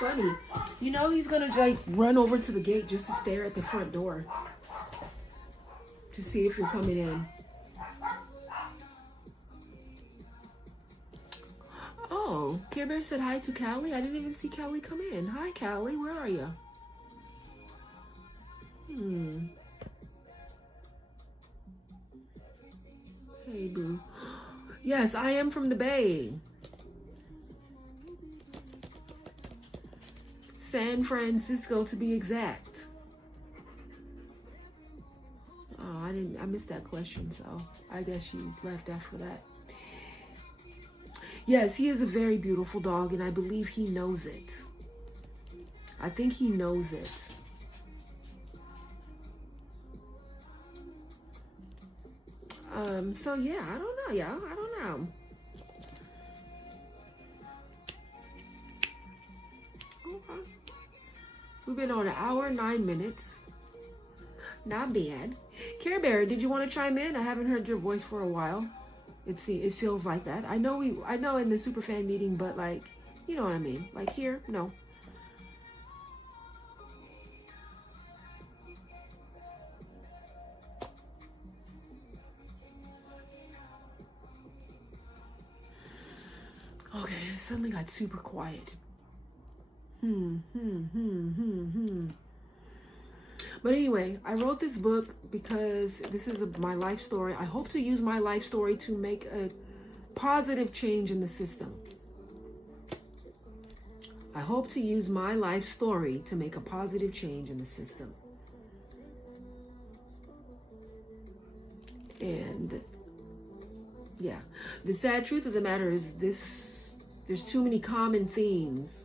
funny. You know he's gonna like run over to the gate just to stare at the front door to see if you're coming in. Oh, Care Bear said hi to Callie. I didn't even see Callie come in. Hi, Callie. Where are you? Hey, boo. Yes, I am from the Bay. San Francisco, to be exact. Oh, I missed that question, so I guess you left after that. Yes, he is a very beautiful dog, and I believe he knows it. I think he knows it. So yeah, I don't know, y'all. I don't know. Okay. We've been on 1 hour, 9 minutes. Not bad. Care Bear, did you want to chime in? I haven't heard your voice for a while. It feels like that. I know in the superfan meeting, but like, you know what I mean. Like here, no. Okay, it suddenly got super quiet. But anyway, I wrote this book because this is my life story. I hope to use my life story to make a positive change in the system. I hope to use my life story to make a positive change in the system. And yeah, the sad truth of the matter is there's too many common themes.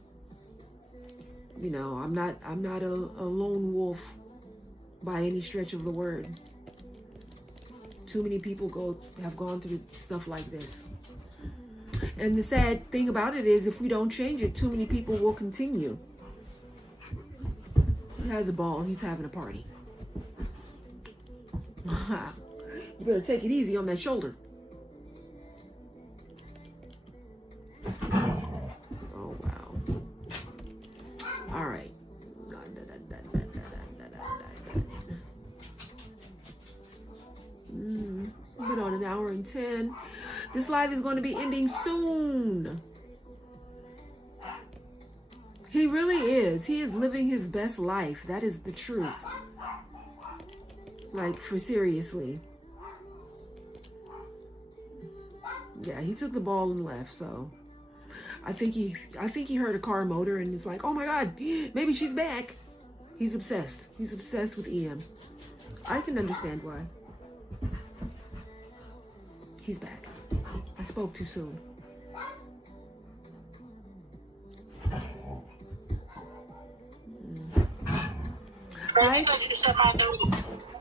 You know, I'm not a lone wolf by any stretch of the word. Too many people have gone through stuff like this. And the sad thing about it is if we don't change it, too many people will continue. He has a ball, he's having a party. You better take it easy on that shoulder. Oh, wow. All right. We've been on 1 hour and 10. This live is going to be ending soon. He really is. He is living his best life. That is the truth. Like, for seriously. Yeah, he took the ball and left, so I think he heard a car motor and is like, oh my God, maybe she's back. He's obsessed. He's obsessed with EM. I can understand why. He's back. I spoke too soon. Hi.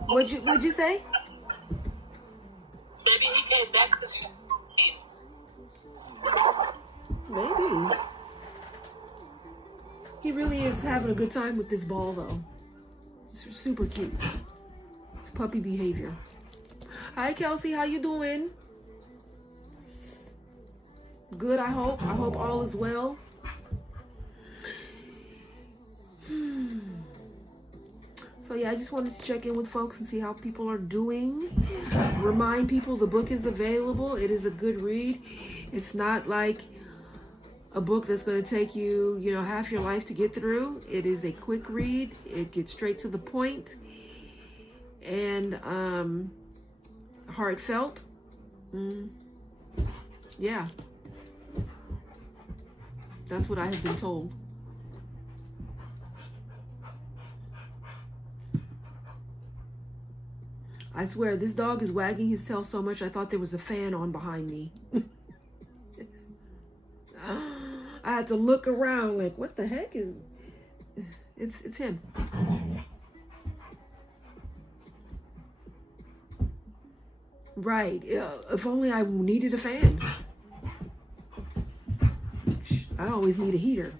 What'd you say? Maybe he came back because you. Maybe. He really is having a good time with this ball, though. It's super cute. It's puppy behavior. Hi, Kelsey. How you doing? Good, I hope. I hope all is well. So yeah, I just wanted to check in with folks and see how people are doing. Remind people the book is available. It is a good read. It's not like a book that's going to take you, half your life to get through. It is a quick read. It gets straight to the point and heartfelt. Yeah. That's what I have been told. I swear, this dog is wagging his tail so much I thought there was a fan on behind me. I had to look around like, what the heck is... It's him. Right. If only I needed a fan. I always need a heater.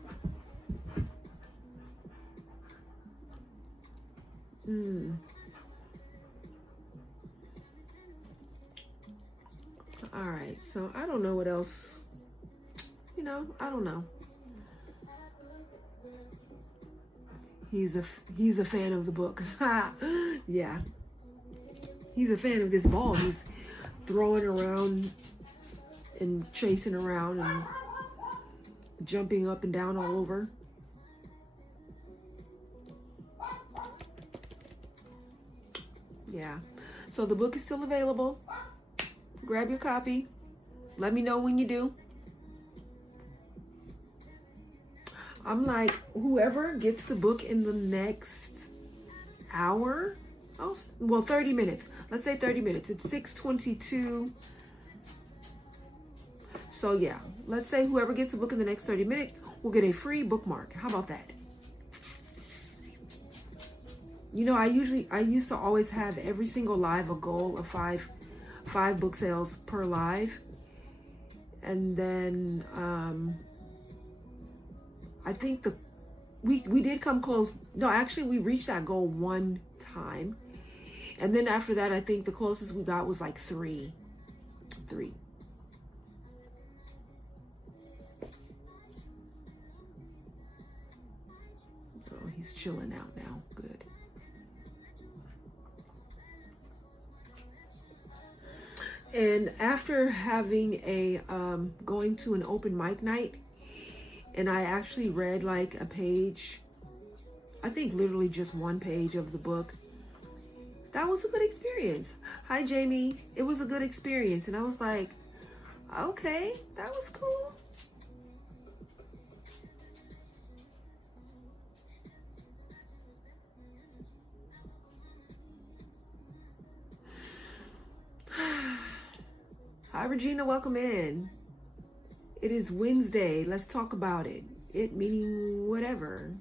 All right, so I don't know what else. I don't know. he's a fan of the book. Yeah, he's a fan of this ball. He's throwing around and chasing around and jumping up and down all over. Yeah, so the book is still available. Grab your copy. Let me know when you do. I'm like, whoever gets the book in the next hour, oh, well, 30 minutes. Let's say 30 minutes. It's 6:22. So yeah, let's say whoever gets the book in the next 30 minutes will get a free bookmark. How about that? You know, I used to always have every single live a goal of five book sales per live. And then I think we did come close. No, actually we reached that goal one time. And then after that, I think the closest we got was like three. Oh, he's chilling out now. Good. And after having a going to an open mic night, and I actually read like a page, I think literally just one page of the book. That was a good experience. Hi, Jamie. It was a good experience. And I was like, okay, that was cool. Hi, Regina. Welcome in. It is Wednesday. Let's talk about it. It meaning whatever.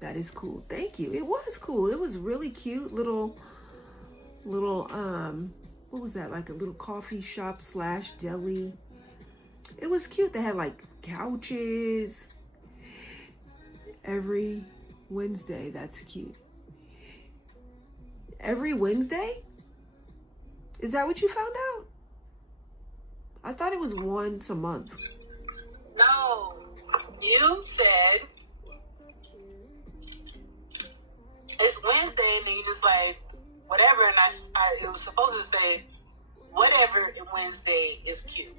That is cool. Thank you. It was cool. It was really cute. Little, what was that? Like a little coffee shop / deli. It was cute. They had like couches every Wednesday. That's cute. Every Wednesday? Is that what you found out? I thought it was once a month. No, you said it's Wednesday, and then you was like, whatever, and I it was supposed to say, whatever Wednesday is cute.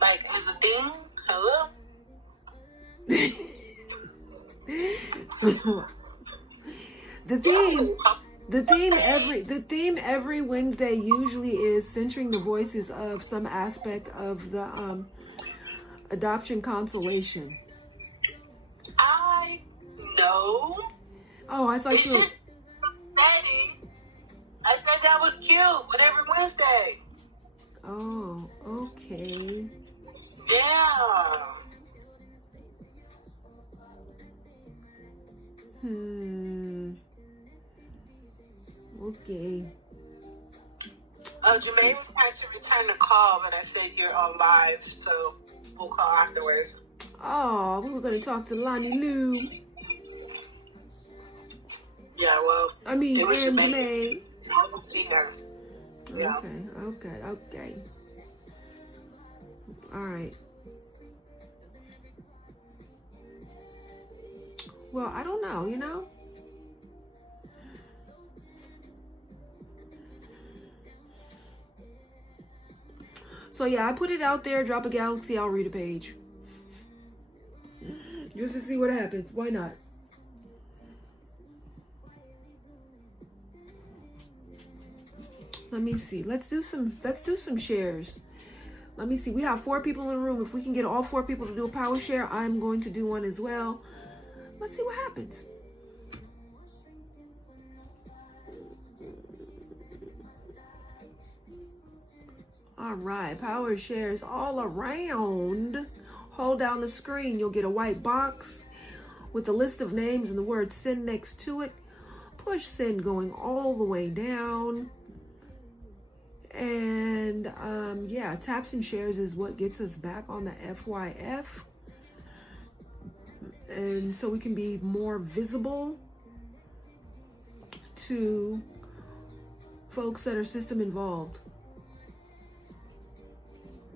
Like, as a thing, hello? The theme every Wednesday usually is centering the voices of some aspect of the adoption consolation. I know. Oh, I thought you were... I said that was cute. Whatever Wednesday. Oh, okay. Yeah. Okay. Jermaine was trying to return the call, but I said you're on live, so we'll call afterwards. Oh, we were going to talk to Lonnie Lou. Yeah, well. I mean, and Jermaine. I don't see her. Yeah. Okay. All right. Well, I don't know, you know? So yeah, I put it out there, drop a galaxy, I'll read a page. Just to see what happens. Why not? Let me see. Let's do some shares. Let me see. We have 4 people in the room. If we can get all 4 people to do a power share, I'm going to do one as well. Let's see what happens. All right, power shares all around. Hold down the screen. You'll get a white box with a list of names and the word send next to it. Push send going all the way down. And yeah, taps and shares is what gets us back on the FYF. And so we can be more visible to folks that are system involved.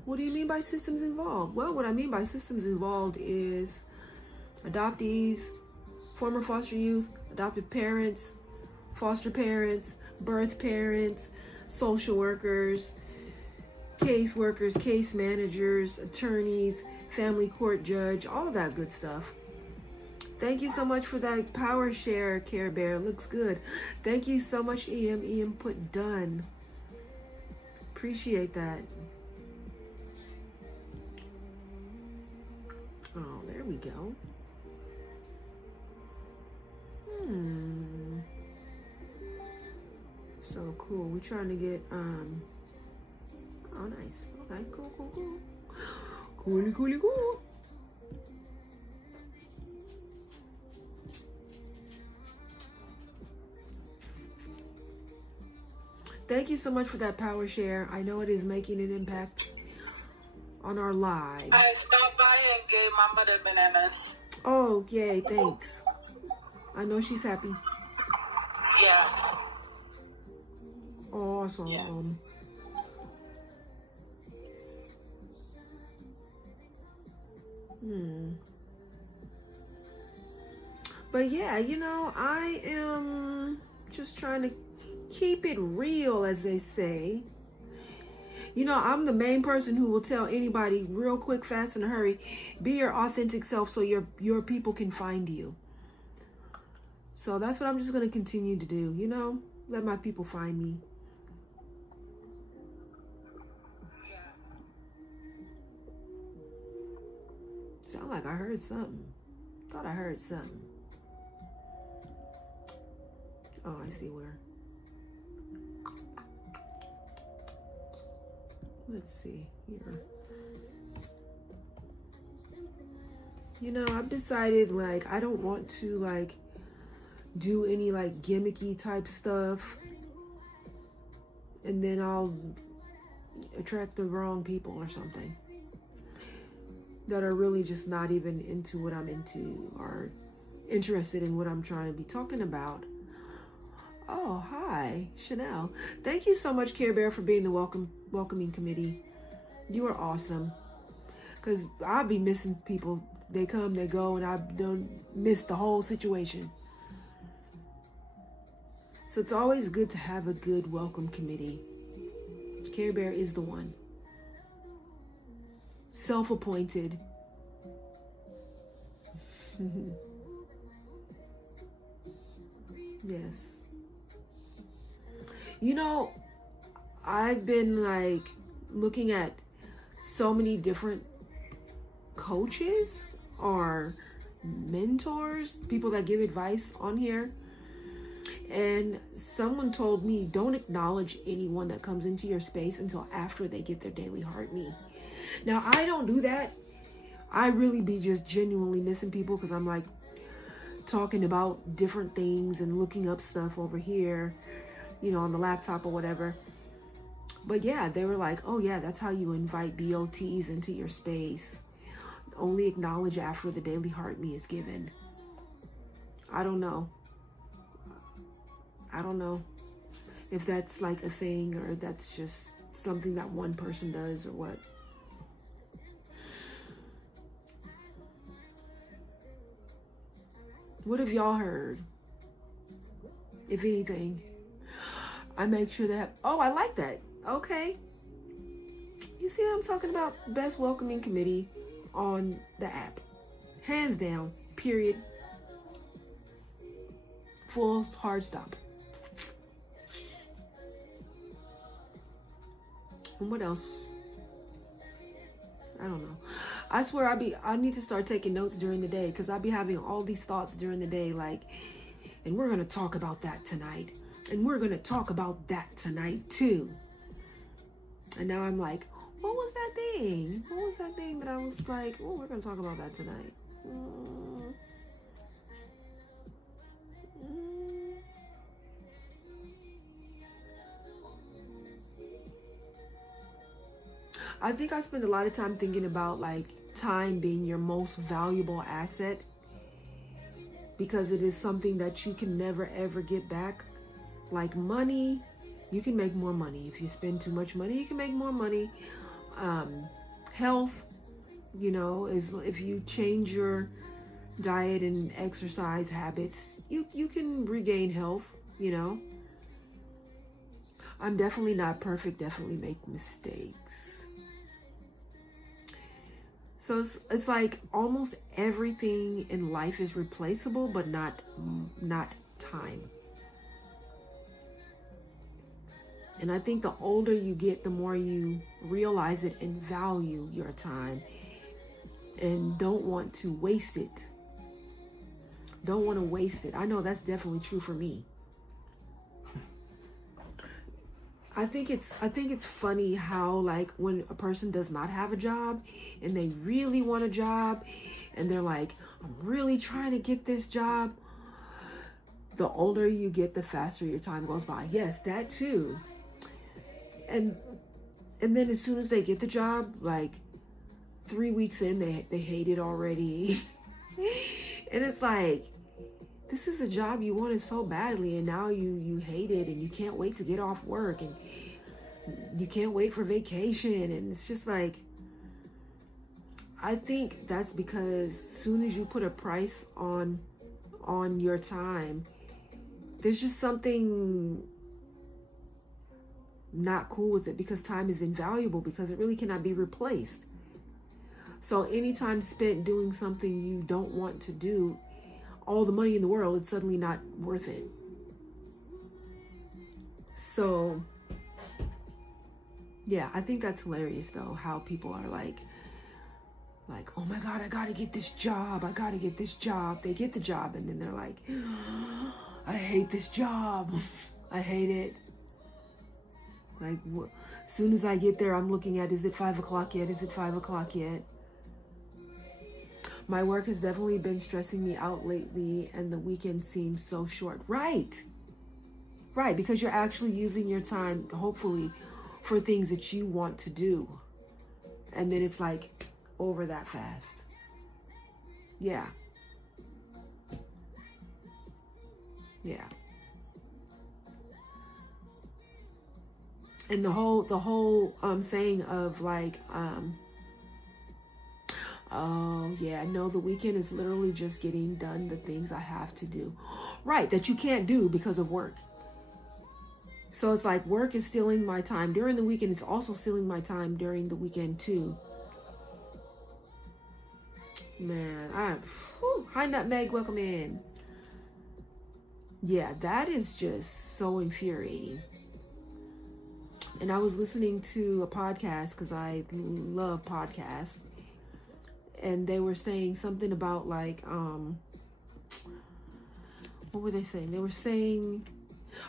What do you mean by systems involved? Well, what I mean by systems involved is adoptees, former foster youth, adopted parents, foster parents, birth parents, social workers, case workers, case managers, attorneys, family court judge, all of that good stuff. Thank you so much for that power share, Care Bear. Looks good. Thank you so much, EM. EM put done. Appreciate that. Oh, there we go. So cool. We're trying to get oh nice. Okay, cool. Cool. Thank you so much for that power share. I know it is making an impact on our lives. I stopped by and gave my mother bananas. Oh, yay, thanks. I know she's happy. Yeah. Awesome. Yeah. But yeah, I am just trying to keep it real, as they say. I'm the main person who will tell anybody real quick, fast, in a hurry, be your authentic self so your people can find you. So that's what I'm just going to continue to do, let my people find me. Sound like I heard something. Thought I heard something. Oh, I see where. Let's see here. I've decided I don't want to do any gimmicky type stuff, and then I'll attract the wrong people or something that are really just not even into what I'm into or interested in what I'm trying to be talking about. Oh, hi, Chanel. Thank you so much, Care Bear, for being the welcoming committee. You are awesome. Because I'll be missing people. They come, they go, and I don't miss the whole situation. So it's always good to have a good welcome committee. Care Bear is the one. Self-appointed. Yes. I've been looking at so many different coaches or mentors, people that give advice on here. And someone told me, don't acknowledge anyone that comes into your space until after they get their daily heart me. Now, I don't do that. I really be just genuinely missing people because I'm talking about different things and looking up stuff over here, on the laptop or whatever. But yeah, they were like, oh yeah, that's how you invite BOTs into your space. Only acknowledge after the daily heart me is given. I don't know if that's a thing or that's just something that one person does or what. What have y'all heard? If anything, I make sure that, oh, I like that. Okay. You see what I'm talking about? Best welcoming committee on the app. Hands down, period. Full hard stop. And what else? I don't know. I swear I need to start taking notes during the day because I'll be having all these thoughts during the day and we're going to talk about that tonight. And we're going to talk about that tonight too. And now I'm what was that thing? What was that thing that I was oh, we're going to talk about that tonight. I think I spend a lot of time thinking about time being your most valuable asset because it is something that you can never ever get back. Like money, you can make more money. If you spend too much money, you can make more money. Health, is if you change your diet and exercise habits, you can regain health. I'm definitely not perfect, definitely make mistakes. So it's like almost everything in life is replaceable, but not time. And I think the older you get, the more you realize it and value your time and don't want to waste it. Don't want to waste it. I know that's definitely true for me. I think it's funny how, like, when a person does not have a job and they really want a job and they're like, I'm really trying to get this job. The older you get, the faster your time goes by. Yes, that too. And then as soon as they get the job, like 3 weeks in, they hate it already. And it's like, this is a job you wanted so badly, and now you hate it, and you can't wait to get off work, and you can't wait for vacation. And it's just like, I think that's because as soon as you put a price on your time, there's just something not cool with it, because time is invaluable, because it really cannot be replaced. So any time spent doing something you don't want to do, all the money in the world, it's suddenly not worth it. So yeah, I think that's hilarious though, how people are like, oh my God, I gotta get this job. They get the job, and then they're like, I hate this job. I hate it. Like, as soon as I get there, I'm looking at, is it 5 o'clock yet? Is it 5 o'clock yet? My work has definitely been stressing me out lately, and the weekend seems so short. Right, because you're actually using your time, hopefully, for things that you want to do. And then it's like over that fast. Yeah. And the whole saying of like, oh yeah, no, the weekend is literally just getting done the things I have to do. Right, that you can't do because of work. So it's like work is stealing my time during the weekend. It's also stealing my time during the weekend too. Man, hi Nutmeg, welcome in. Yeah, that is just so infuriating. And I was listening to a podcast, because I love podcasts, and they were saying something about like, what were they saying? They were saying,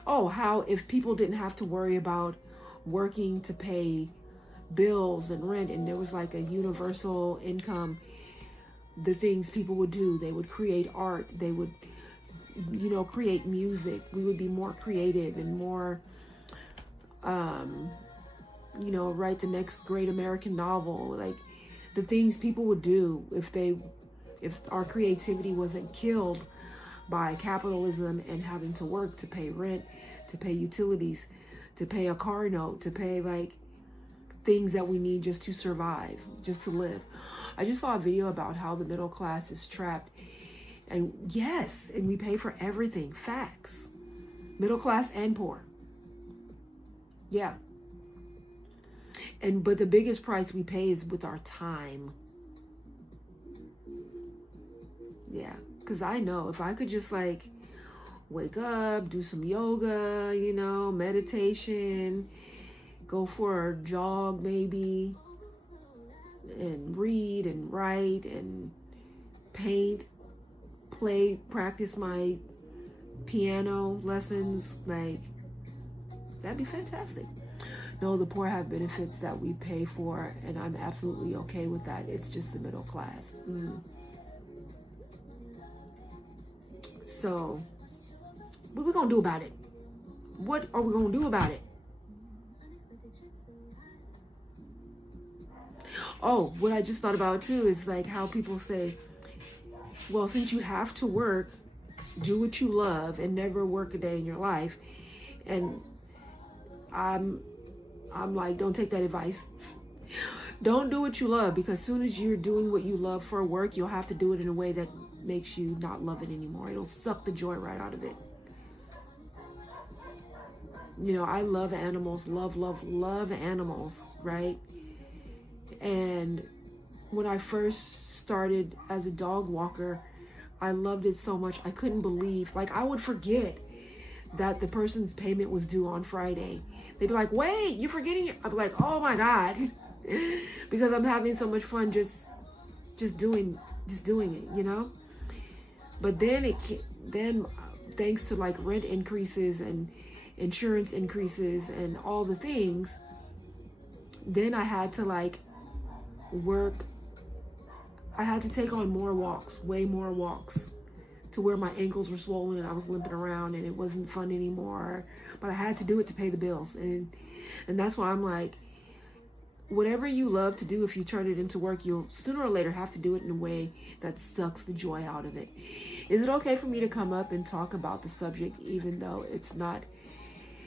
how if people didn't have to worry about working to pay bills and rent, and there was like a universal income, the things people would do, they would create art, they would, create music. We would be more creative and more, write the next great American novel. Like, the things people would do if our creativity wasn't killed by capitalism and having to work to pay rent, to pay utilities, to pay a car note, to pay like things that we need just to survive, just to live. I just saw a video about how the middle class is trapped. And yes, and we pay for everything. Facts. Middle class and poor. Yeah. But the biggest price we pay is with our time. Yeah. Because I know if I could just like wake up, do some yoga, meditation, go for a jog maybe, and read and write and paint, play, practice my piano lessons, like, that'd be fantastic. No, the poor have benefits that we pay for, and I'm absolutely okay with that. It's just the middle class. So, what are we gonna do about it? What are we gonna do about it? Oh, what I just thought about too is like how people say, well, since you have to work, do what you love and never work a day in your life. And I'm like, don't take that advice. Don't do what you love, because as soon as you're doing what you love for work, you'll have to do it in a way that makes you not love it anymore. It'll suck the joy right out of it. You know, I love animals, love animals, right? And when I first started as a dog walker, I loved it so much. I couldn't believe, like, I would forget that the person's payment was due on Friday. They'd be like, wait, you're forgetting it. I'd be like, oh my God. Because I'm having so much fun just doing it, you know? But then thanks to like rent increases and insurance increases and all the things, then I had to like work. I had to take on more walks, way more walks, to where my ankles were swollen and I was limping around and it wasn't fun anymore. But I had to do it to pay the bills. And that's why I'm like, whatever you love to do, if you turn it into work, you'll sooner or later have to do it in a way that sucks the joy out of it. Is it okay for me to come up and talk about the subject even though it's not?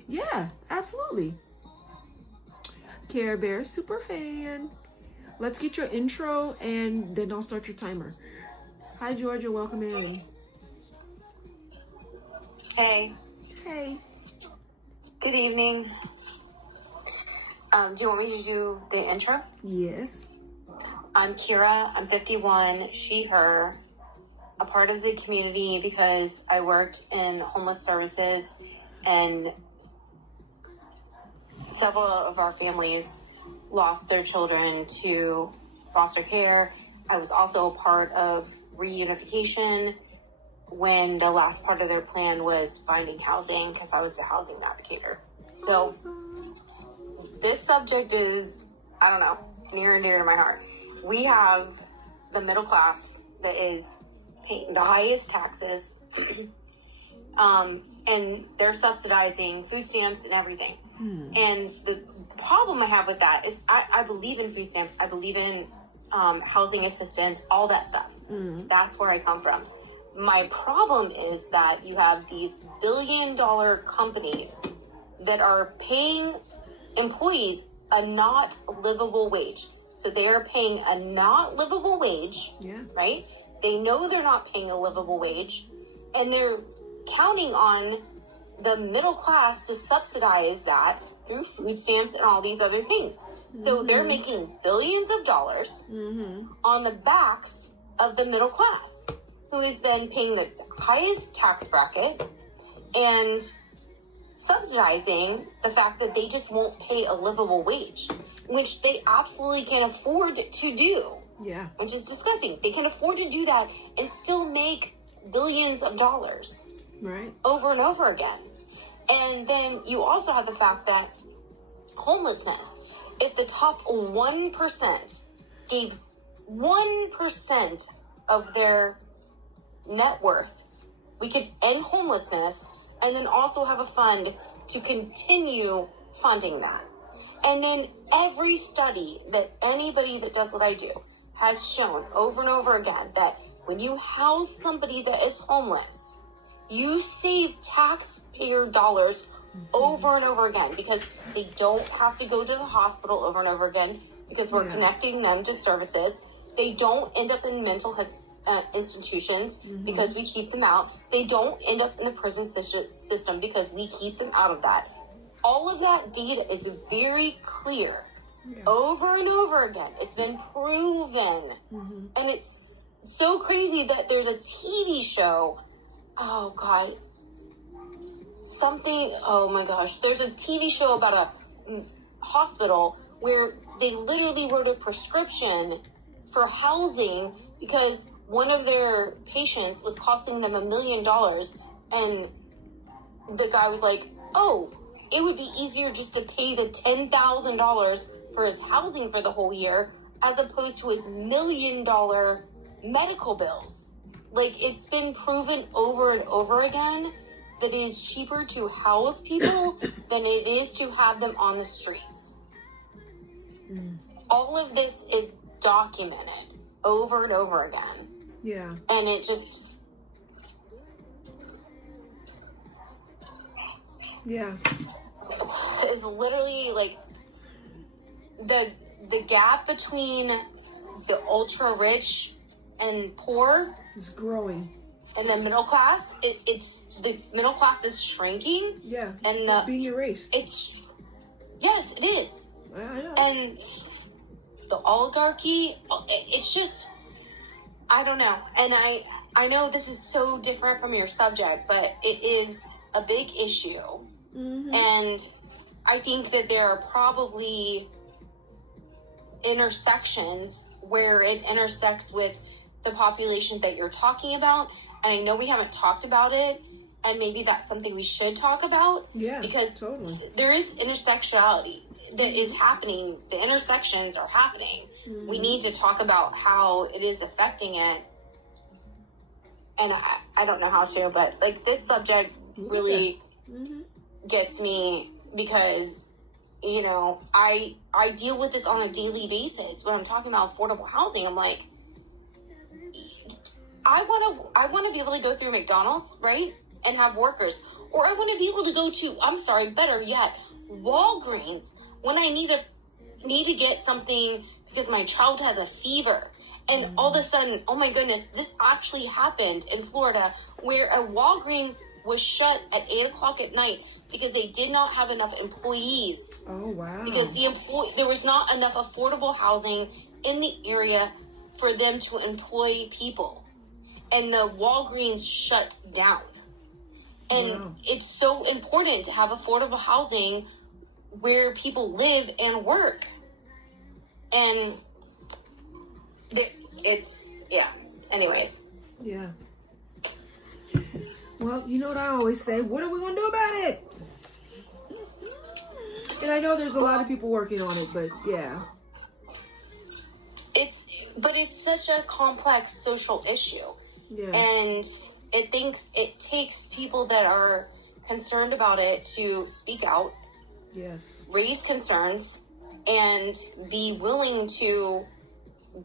Yeah, absolutely. Care Bear super fan. Let's get your intro and then I'll start your timer. Hi Georgia, welcome in. Hey. Hey. Good evening. Do you want me to do the intro? Yes. I'm Kira. I'm 51. She, her. A part of the community because I worked in homeless services and several of our families lost their children to foster care. I was also a part of reunification when the last part of their plan was finding housing because I was a housing navigator. So this subject is, I don't know, near and dear to my heart. We have the middle class that is paying the highest taxes, and they're subsidizing food stamps and everything. And the problem I have with that is I believe in food stamps. I believe in housing assistance, all that stuff. That's where I come from. My problem is that you have these billion-dollar companies that are paying employees a not livable wage. So they are paying a not livable wage, right? They know they're not paying a livable wage, and they're counting on the middle class to subsidize that through food stamps and all these other things. So they're making billions of dollars on the backs of the middle class, who is then paying the highest tax bracket and subsidizing the fact that they just won't pay a livable wage, which they absolutely can't afford to do. Yeah. Which is disgusting. They can afford to do that and still make billions of dollars. Right. Over and over again. And then you also have the fact that homelessness, if the top 1% gave 1% of their net worth, we could end homelessness and then also have a fund to continue funding that. And then every study that anybody that does what I do has shown over and over again that when you house somebody that is homeless, you save taxpayer dollars over and over again because they don't have to go to the hospital over and over again because we're connecting them to services. They don't end up in mental health institutions because we keep them out. They don't end up in the prison system because we keep them out of that. All of that data is very clear. Over and over again. It's been proven. And it's so crazy that there's a TV show. Oh, God. Oh, my gosh. There's a TV show about a hospital where they literally wrote a prescription for housing because one of their patients was costing them $1 million. And the guy was like, oh, it would be easier just to pay the $10,000 for his housing for the whole year as opposed to his $1 million medical bills. Like, it's been proven over and over again that it is cheaper to house people than it is to have them on the streets. All of this is documented over and over again. Yeah. And it just... Yeah. is literally like the the gap between the ultra rich and poor It's growing. and the middle class, it's the middle class is shrinking. Yeah. And the being erased. Yes, it is. I know. And the oligarchy, it's just, I don't know. And I know this is so different from your subject, but it is a big issue. Mm-hmm. And I think that there are probably intersections where it intersects with the population that you're talking about. And I know we haven't talked about it, and maybe that's something we should talk about. Yeah, because totally. there is intersectionality that is happening. The intersections are happening. Mm-hmm. We need to talk about how it is affecting it. And I don't know how to, but like this subject really Mm-hmm. gets me because, you know, I deal with this on a daily basis when I'm talking about affordable housing. I'm like, I want to be able to go through McDonald's, right, and have workers, or I want to be able to go to, better yet, Walgreens when I need to get something because my child has a fever. And all of a sudden, oh my goodness, this actually happened in Florida where a Walgreens was shut at 8 o'clock at night because they did not have enough employees. Oh, wow. Because there was not enough affordable housing in the area for them to employ people. And the Walgreens shut down. And it's so important to have affordable housing where people live and work. And anyways. Yeah. Well, you know what I always say, what are we going to do about it? And I know there's a lot of people working on it, but yeah. It's such a complex social issue. Yeah. And it takes people that are concerned about it to speak out, Yes. raise concerns, and be willing to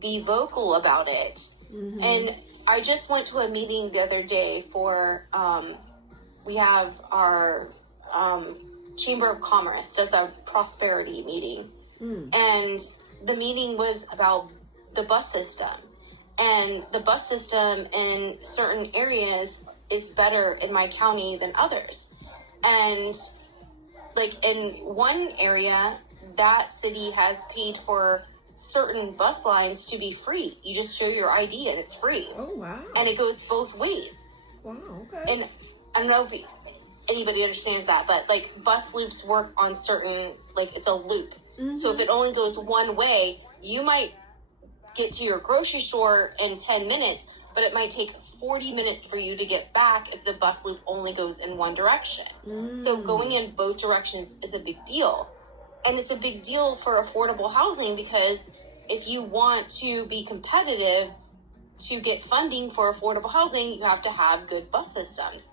be vocal about it. Mm-hmm. And I just went to a meeting the other day for, we have our Chamber of Commerce does a prosperity meeting. And the meeting was about the bus system. And the bus system in certain areas is better in my county than others. And like in one area, that city has paid for certain bus lines to be free. You just show your ID and it's free. Oh, wow. And it goes both ways. Wow, okay. And I don't know if anybody understands that, but like bus loops work on certain, like it's a loop. Mm-hmm. So if it only goes one way, you might get to your grocery store in 10 minutes, but it might take 40 minutes for you to get back if the bus loop only goes in one direction. So going in both directions is a big deal. And it's a big deal for affordable housing because if you want to be competitive to get funding for affordable housing, you have to have good bus systems.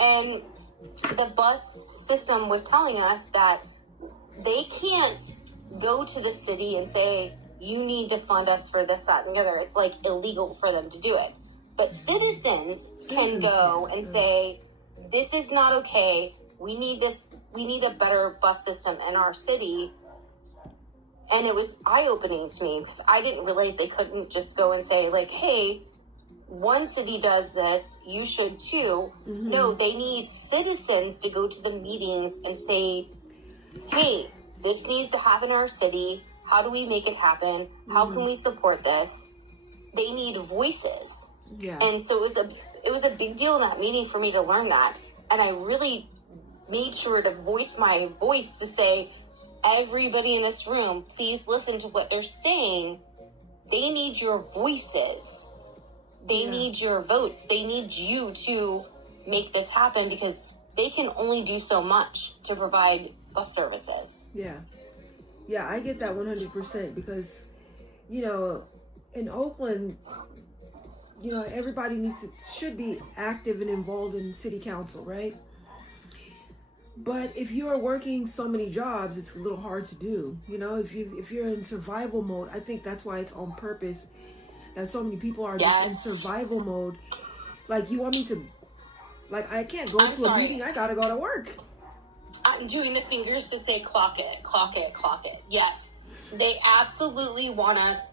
And the bus system was telling us that they can't go to the city and say, you need to fund us for this, that, and the other. It's like illegal for them to do it. But citizens can go and say, this is not okay. We need this. We need a better bus system in our city. And it was eye-opening to me because I didn't realize they couldn't just go and say like, hey, one city does this, you should too. No, they need citizens to go to the meetings and say, hey, this needs to happen in our city. How do we make it happen? How can we support this? They need voices. Yeah. And so it was a big deal in that meeting for me to learn that. And I really made sure to voice my voice to say, everybody in this room, please listen to what they're saying. They need your voices. They need your votes. They need you to make this happen because they can only do so much to provide bus services. Yeah. Yeah, I get that 100% because, you know, in Oakland, you know, everybody should be active and involved in city council, right? But if you are working so many jobs, it's a little hard to do. You know, if you're in survival mode, I think that's why it's on purpose that so many people are just in survival mode. Like, you want me to, like, I can't go to a meeting. I gotta go to work. I'm doing the fingers to say clock it, clock it, clock it. Yes. They absolutely want us.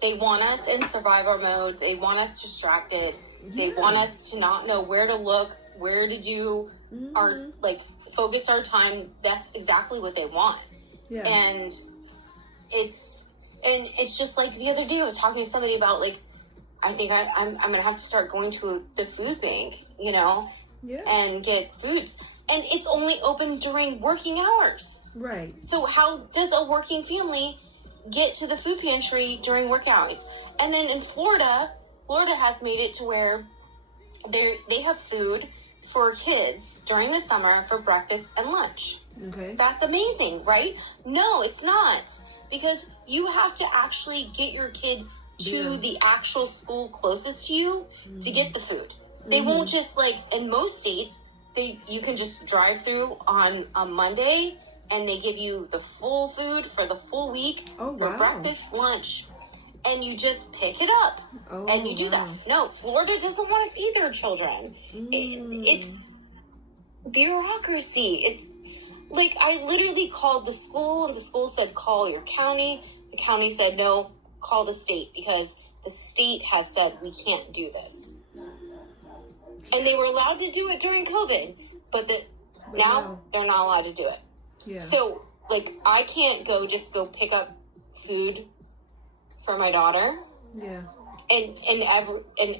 They want us in survivor mode. They want us distracted. They want us to not know where to look, where to do our, like, focus our time. That's exactly what they want. Yeah. And it's just like the other day I was talking to somebody about, like, I think I'm going to have to start going to the food bank, you know, and get foods. And it's only open during working hours. Right. So how does a working family get to the food pantry during work hours? And then in Florida has made it to where they have food for kids during the summer for breakfast and lunch. Okay. That's amazing, right? No, it's not. Because you have to actually get your kid to the actual school closest to you to get the food. They won't just, like, in most states, you can just drive through on a Monday and they give you the full food for the full week for breakfast, lunch, and you just pick it up and you do that. No, Florida doesn't want to feed their children. It's bureaucracy. It's like, I literally called the school and the school said, call your county. The county said, no, call the state because the state has said we can't do this. And they were allowed to do it during COVID, but now they're not allowed to do it. Yeah. So, like, I can't go pick up food for my daughter. Yeah. And in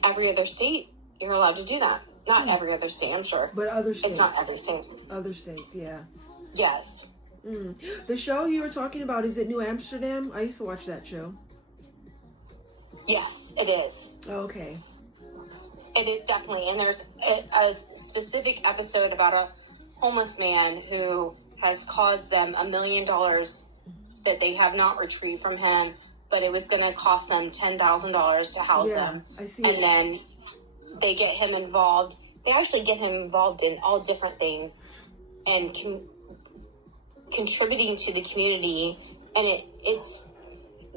every other state, you're allowed to do that. Not every other state, I'm sure. But other states. It's not other states. Other states, yeah. Yes. The show you were talking about, is it New Amsterdam? I used to watch that show. Yes, it is. Okay. It is definitely. And there's a specific episode about a homeless man who has caused them $1 million that they have not retrieved from him, but it was going to cost them $10,000 to house him. I see. And then they get him involved. They actually get him involved in all different things and contributing to the community. And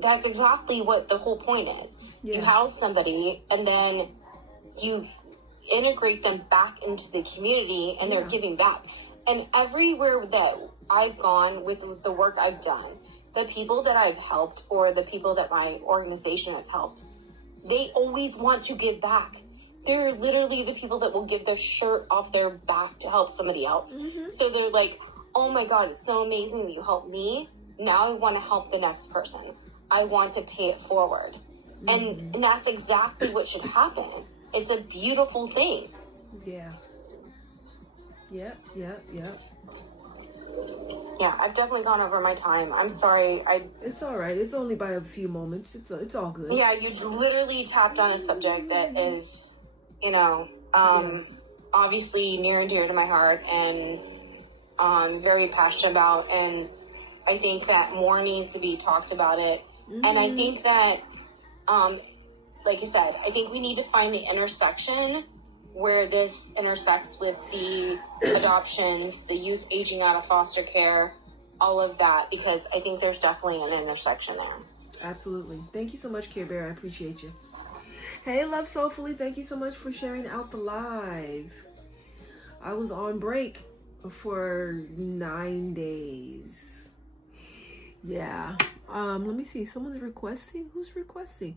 that's exactly what the whole point is. Yeah. You house somebody and then you integrate them back into the community and they're giving back. And everywhere that I've gone with the work I've done, the people that I've helped or the people that my organization has helped, they always want to give back. They're literally the people that will give their shirt off their back to help somebody else. So they're like, oh my God, it's so amazing that you helped me. Now I want to help the next person. I want to pay it forward. And that's exactly what should happen. It's a beautiful thing. Yeah. Yep. Yeah, I've definitely gone over my time. I'm sorry. It's all right. It's only by a few moments. It's all good. Yeah, you literally tapped on a subject that is, obviously near and dear to my heart and very passionate about. And I think that more needs to be talked about it. And I think that, like I said, I think we need to find the intersection where this intersects with the adoptions, the youth aging out of foster care, all of that, because I think there's definitely an intersection there. Absolutely. Thank you so much, Care Bear. I appreciate you. Hey, Love Soulfully, thank you so much for sharing out the live. I was on break for 9 days. Yeah. Let me see. Someone's requesting. Who's requesting?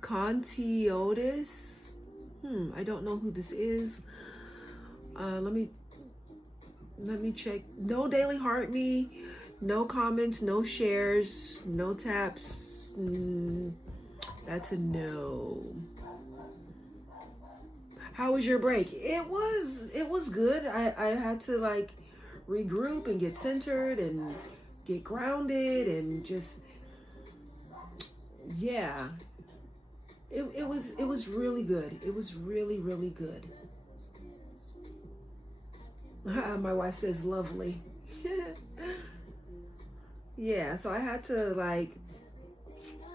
Contiotis. I don't know who this is. Let me check. No daily heart me. No comments. No shares. No taps. That's a no. How was your break? It was good. I had to like regroup and get centered and get grounded and just It was really good. It was really, really good. My wife says lovely. Yeah, so I had to like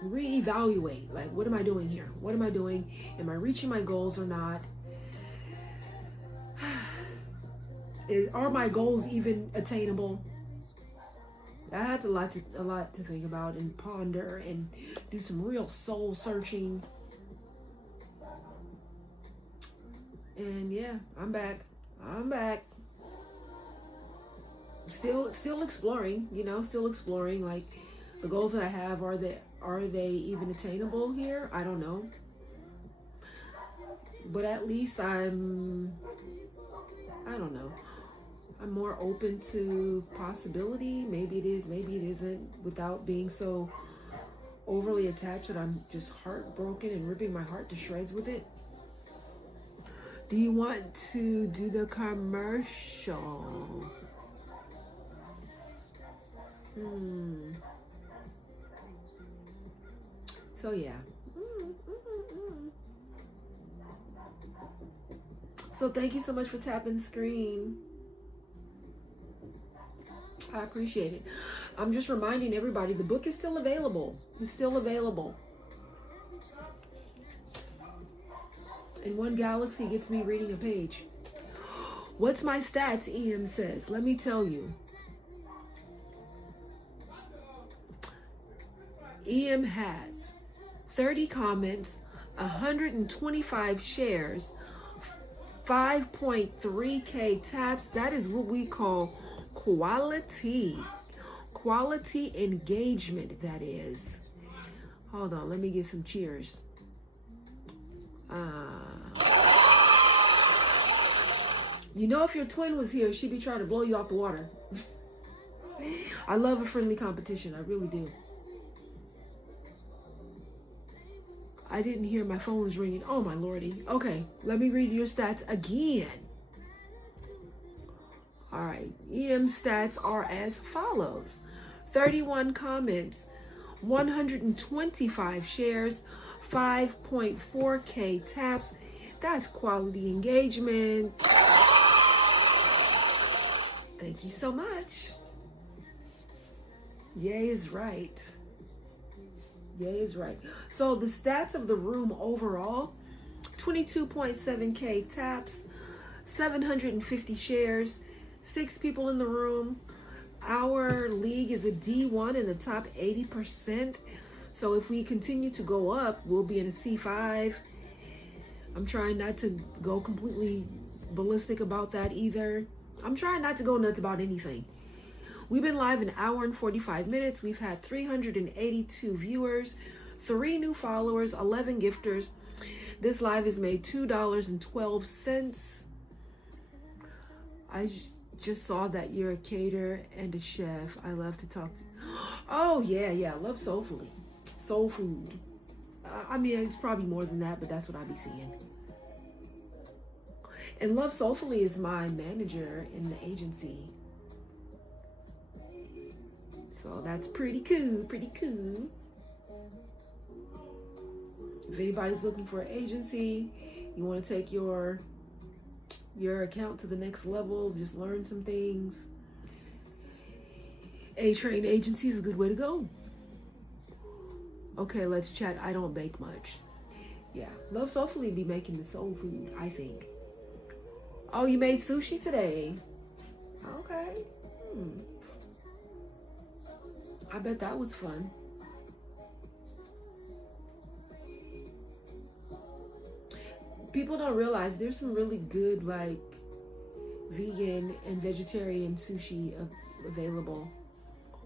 reevaluate, like, what am I doing here? What am I doing? Am I reaching my goals or not? Are my goals even attainable? I had a lot to think about and ponder and do some real soul searching. And yeah, I'm back. still exploring, still exploring. Like the goals that I have, are they even attainable here? I don't know. But at least I don't know. I'm more open to possibility. Maybe it is, maybe it isn't, without being so overly attached that I'm just heartbroken and ripping my heart to shreds with it. Do you want to do the commercial? So yeah. So thank you so much for tapping the screen. I appreciate it. I'm just reminding everybody, the book is still available. It's still available. And one galaxy gets me reading a page. What's my stats, EM says? Let me tell you. EM has 30 comments, 125 shares, 5.3K taps. That is what we call quality engagement, that is. Hold on, let me get some cheers. If your twin was here, she'd be trying to blow you off the water. I love a friendly competition, I really do. I didn't hear, my phone was ringing. Oh my lordy. Okay, let me read your stats again. All right, EM stats are as follows: 31 comments, 125 shares, 5.4K taps. That's quality engagement. Thank you so much. Yay is right. Yay is right. So the stats of the room overall: 22.7K taps, 750 shares, 6 people in the room. Our league is a D1 in the top 80%. So if we continue to go up, we'll be in a C5. I'm trying not to go completely ballistic about that either. I'm trying not to go nuts about anything. We've been live an hour and 45 minutes. We've had 382 viewers, 3 new followers, 11 gifters. This live has made $2.12. I just saw that you're a caterer and a chef. I love to talk to. Oh, yeah. I love soulfully. Soul food. I mean, it's probably more than that, but that's what I be seeing. And Love Soulfully is my manager in the agency. So that's pretty cool, If anybody's looking for an agency, you want to take your account to the next level, just learn some things, A-Train Agency is a good way to go. Okay, let's chat. I don't bake much. Yeah, Love Soulfully be making the soul food, I think. Oh, you made sushi today? Okay. I bet that was fun. People don't realize there's some really good, like, vegan and vegetarian sushi available.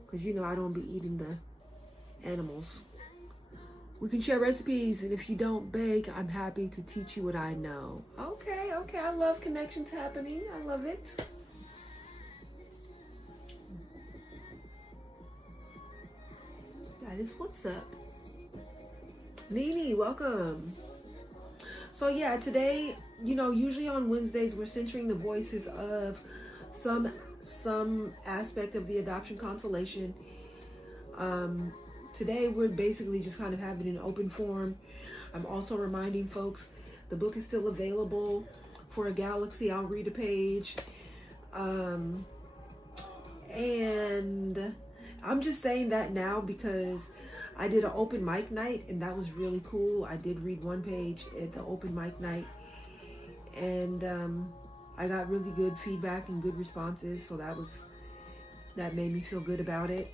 Because, I don't be eating the animals. We can share recipes, and if you don't bake, I'm happy to teach you what I know. Okay. I love connections happening. I love it. That is what's up. Nini, welcome. So yeah, today, usually on Wednesdays, we're centering the voices of some aspect of the adoption constellation. Today, we're basically just kind of having an open forum. I'm also reminding folks, the book is still available for a galaxy. I'll read a page. And I'm just saying that now because I did an open mic night and that was really cool. I did read one page at the open mic night, and I got really good feedback and good responses. So that made me feel good about it.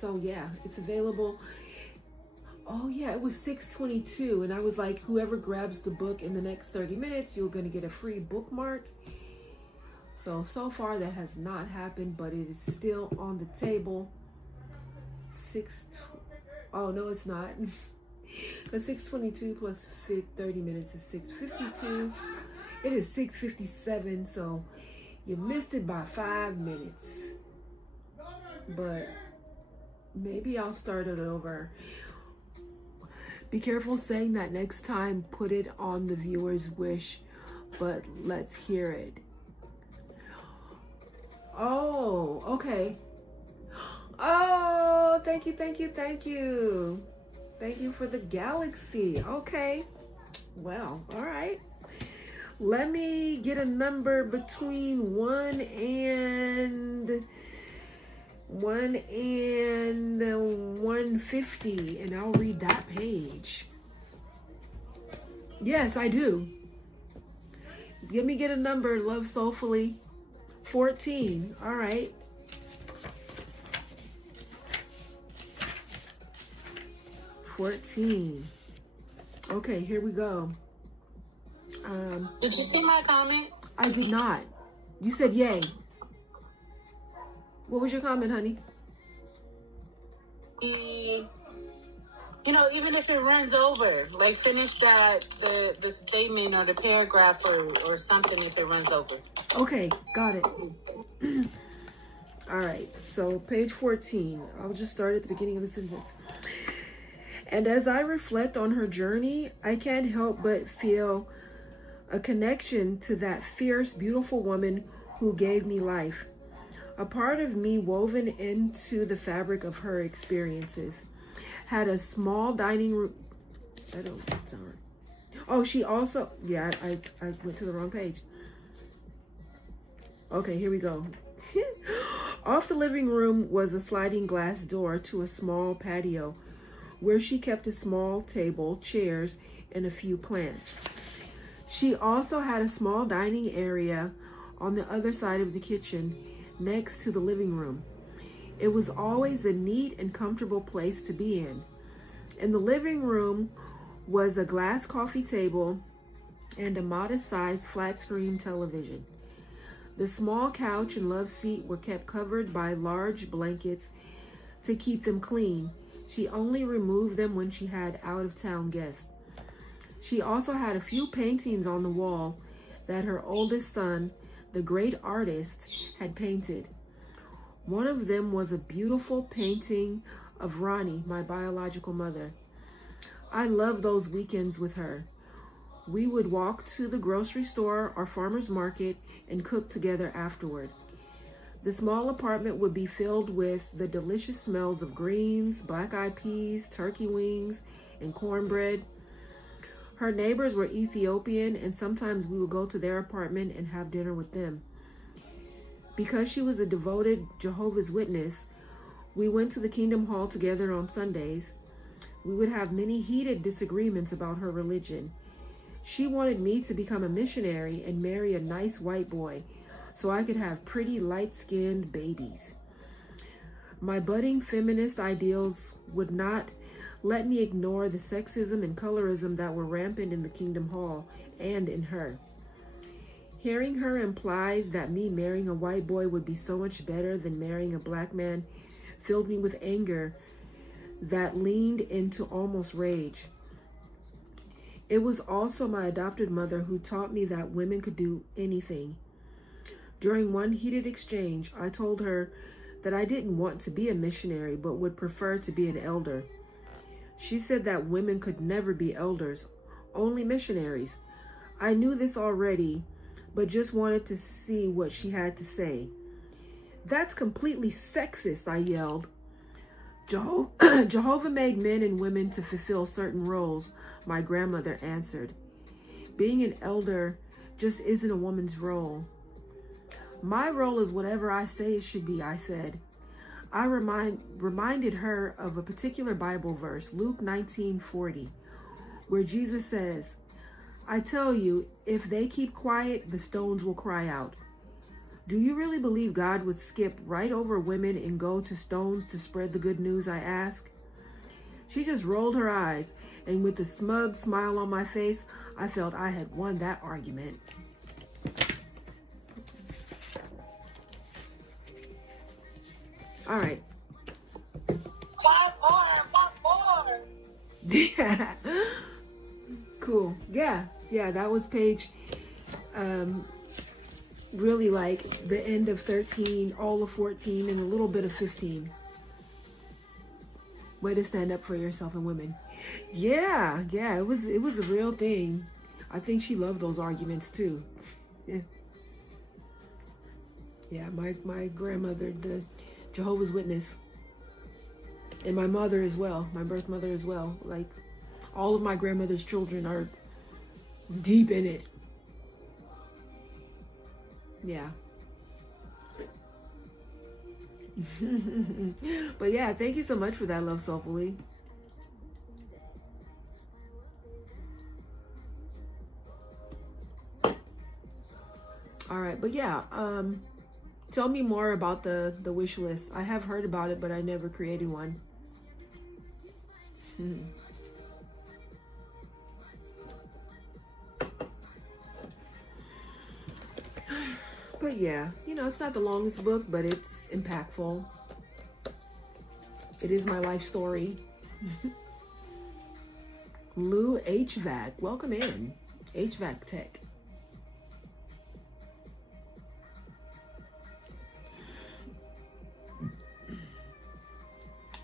So yeah, it's available. Oh yeah, it was 6:22, and I was like, whoever grabs the book in the next 30 minutes, you're gonna get a free bookmark. So far that has not happened, but it is still on the table. Oh no, it's not. Because 6:22 plus 30 minutes is 6:52. It is 6:57, so you missed it by 5 minutes. But maybe I'll start it over. Be careful saying that next time. Put it on the viewer's wish, but let's hear it. Oh, okay. Oh, thank you. Thank you for the galaxy. Okay. Well, all right. Let me get a number between 1 and 150, and I'll read that page. Yes, I do. Let me get a number, love soulfully. 14. All right. 14. Okay, here we go. Did you see my comment? I did not. You said yay. What was your comment, honey? Even if it runs over, like finish the statement or the paragraph or something if it runs over. Okay, got it. All right, so page 14. I'll just start at the beginning of the sentence. And as I reflect on her journey, I can't help but feel a connection to that fierce, beautiful woman who gave me life. A part of me woven into the fabric of her experiences. Had a small dining room. She also, I went to the wrong page. Okay, here we go. Off the living room was a sliding glass door to a small patio where she kept a small table, chairs, and a few plants. She also had a small dining area on the other side of the kitchen next to the living room. It was always a neat and comfortable place to be in. In the living room was a glass coffee table and a modest-sized flat-screen television. The small couch and love seat were kept covered by large blankets to keep them clean. She only removed them when she had out-of-town guests. She also had a few paintings on the wall that her oldest son, the great artist, had painted. One of them was a beautiful painting of Ronnie, my biological mother. I loved those weekends with her. We would walk to the grocery store or farmer's market and cook together afterward. The small apartment would be filled with the delicious smells of greens, black-eyed peas, turkey wings, and cornbread. Her neighbors were Ethiopian, and sometimes we would go to their apartment and have dinner with them. Because she was a devoted Jehovah's Witness, we went to the Kingdom Hall together on Sundays. We would have many heated disagreements about her religion. She wanted me to become a missionary and marry a nice white boy so I could have pretty light-skinned babies. My budding feminist ideals would not let me ignore the sexism and colorism that were rampant in the Kingdom Hall and in her. Hearing her imply that me marrying a white boy would be so much better than marrying a black man filled me with anger that leaned into almost rage. It was also my adopted mother who taught me that women could do anything. During one heated exchange, I told her that I didn't want to be a missionary but would prefer to be an elder. She said that women could never be elders, only missionaries. I knew this already, but just wanted to see what she had to say. That's completely sexist, I yelled. Jehovah made men and women to fulfill certain roles, my grandmother answered. Being an elder just isn't a woman's role. My role is whatever I say it should be, I said. I reminded her of a particular Bible verse, Luke 19:40, where Jesus says, I tell you, if they keep quiet, the stones will cry out. Do you really believe God would skip right over women and go to stones to spread the good news, I ask? She just rolled her eyes, and with a smug smile on my face, I felt I had won that argument. All right. 5 more. Yeah. Cool. Yeah, that was page really like the end of 13, all of 14, and a little bit of 15. Way to stand up for yourself and women. Yeah, it was a real thing. I think she loved those arguments too. Yeah, my grandmother, the Jehovah's Witness, and my mother as well, my birth mother as well. Like, all of my grandmother's children are deep in it. Yeah. But yeah, thank you so much for that, Love Soulfully. All right, but yeah, tell me more about the wish list. I have heard about it, but I never created one. But yeah, it's not the longest book, but it's impactful. It is my life story. Lou HVAC, welcome in. HVAC Tech.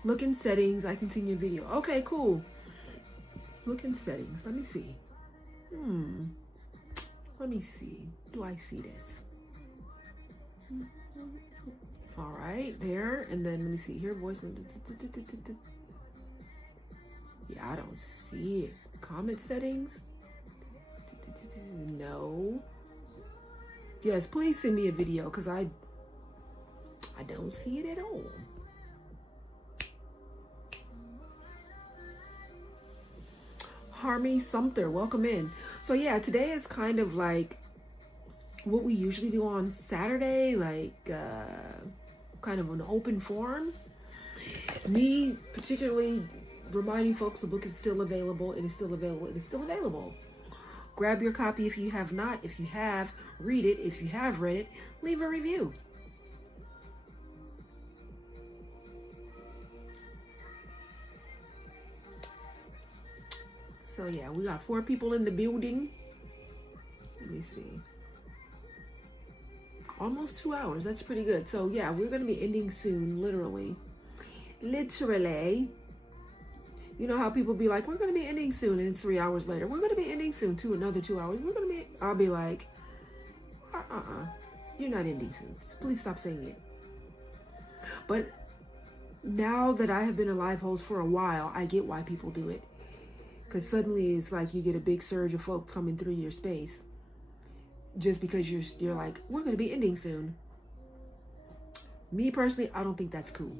Look in settings. I continue video. Okay, cool. Look in settings. Let me see. Let me see. Do I see this? All right, there. And then let me see here. Voice. Yeah, I don't see it. Comment settings. No. Yes, please send me a video because I don't see it at all. Harmony Sumter, welcome in. So yeah, today is kind of like what we usually do on Saturday, like kind of an open forum. Me particularly reminding folks the book is still available. It is still available. It is still available. Grab your copy if you have not. If you have, read it. If you have read it, leave a review. So yeah, we got 4 people in the building. Let me see. Almost 2 hours. That's pretty good. So yeah, we're going to be ending soon, literally. Literally. You know how people be like, we're going to be ending soon, and it's 3 hours later. We're going to be ending soon, too, another 2 hours. I'll be like, you're not ending soon. Please stop saying it. But now that I have been a live host for a while, I get why people do it. Because suddenly it's like you get a big surge of folks coming through your space. Just because you're like, we're going to be ending soon. Me personally, I don't think that's cool.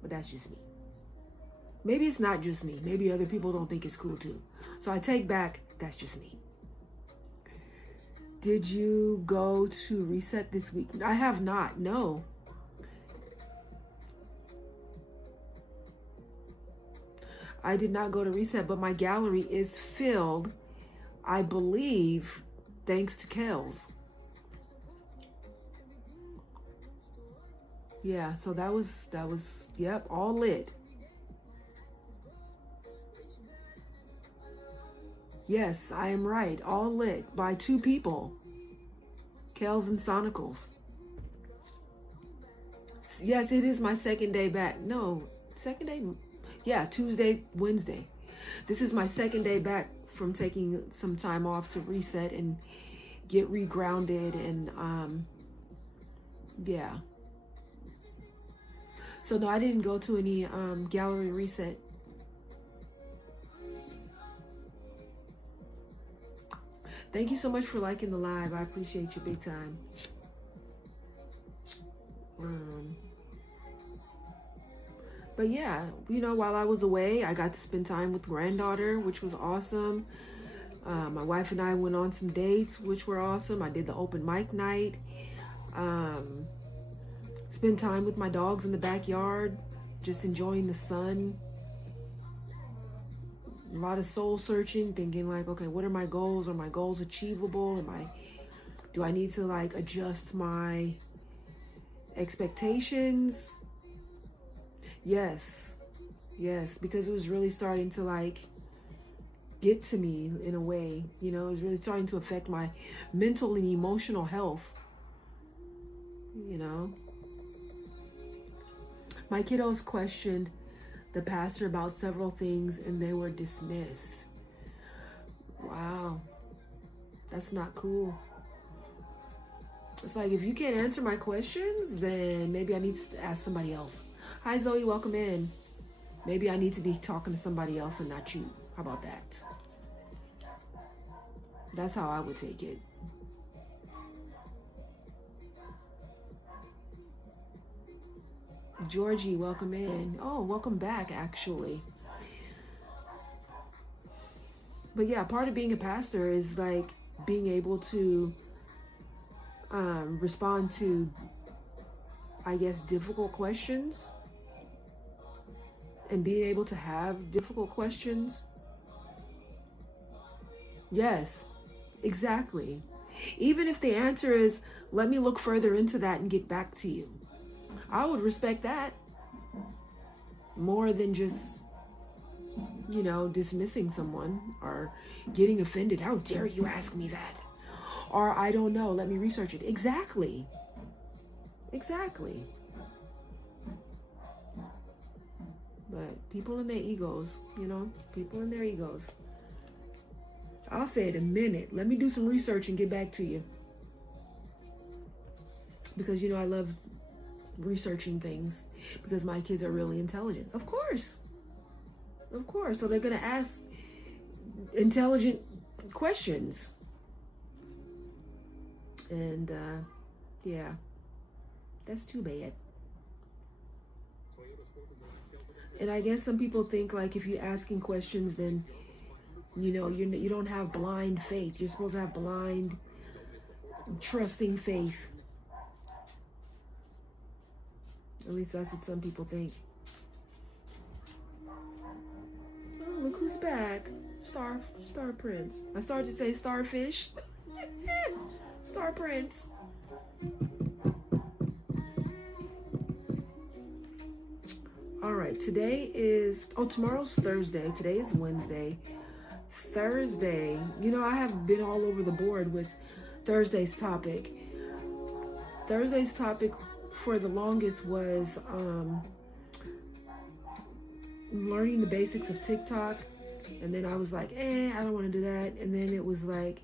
But that's just me. Maybe it's not just me. Maybe other people don't think it's cool too. So I take back, that's just me. Did you go to Reset this week? I have not, no. I did not go to Reset, but my gallery is filled, I believe, thanks to Kels. Yeah, so that was, yep, all lit. Yes, I am right. All lit by 2 people. Kels and Sonicals. Yes, it is my second day back. No, second day? Yeah, Tuesday, Wednesday. This is my second day back from taking some time off to reset and get regrounded and, yeah. So no, I didn't go to any gallery reset. Thank you so much for liking the live. I appreciate you big time. But yeah, while I was away, I got to spend time with granddaughter, which was awesome. My wife and I went on some dates, which were awesome. I did the open mic night. Spend time with my dogs in the backyard, just enjoying the sun. a lot of soul searching, thinking like, okay, what are my goals? Are my goals achievable? Do I need to like adjust my expectations? Yes, because it was really starting to like get to me in a way, it was really starting to affect my mental and emotional health, My kiddos questioned the pastor about several things and they were dismissed. Wow, that's not cool. It's like, if you can't answer my questions, then maybe I need to ask somebody else. Hi, Zoe, welcome in. Maybe I need to be talking to somebody else and not you. How about that? That's how I would take it. Georgie, welcome in. Oh, welcome back, actually. But yeah, part of being a pastor is like being able to respond to, I guess, difficult questions, and being able to have difficult questions. Yes, exactly. Even if the answer is, let me look further into that and get back to you, I would respect that more than just, dismissing someone or getting offended. How dare you ask me that? Or, I don't know, let me research it. Exactly. But people in their egos, people in their egos. I'll say it in a minute. Let me do some research and get back to you. Because, I love researching things because my kids are really intelligent. Of course. So they're going to ask intelligent questions. And, yeah, that's too bad. And I guess some people think like if you're asking questions, then, you don't have blind faith. You're supposed to have blind, trusting faith. At least that's what some people think. Oh, look who's back. Star Prince. I started to say starfish. Star Prince. All right, tomorrow's Thursday. Today is Wednesday. Thursday, I have been all over the board with Thursday's topic. Thursday's topic for the longest was learning the basics of TikTok. And then I was like, I don't want to do that. And then it was like,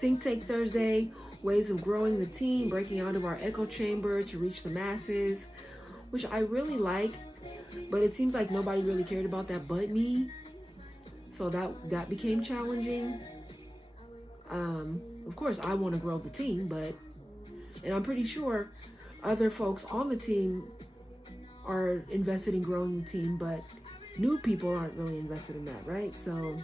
Think Tank Thursday, ways of growing the team, breaking out of our echo chamber to reach the masses, which I really like, but it seems like nobody really cared about that but me. So that became challenging. Of course, I want to grow the team, and I'm pretty sure other folks on the team are invested in growing the team, but new people aren't really invested in that, right? So,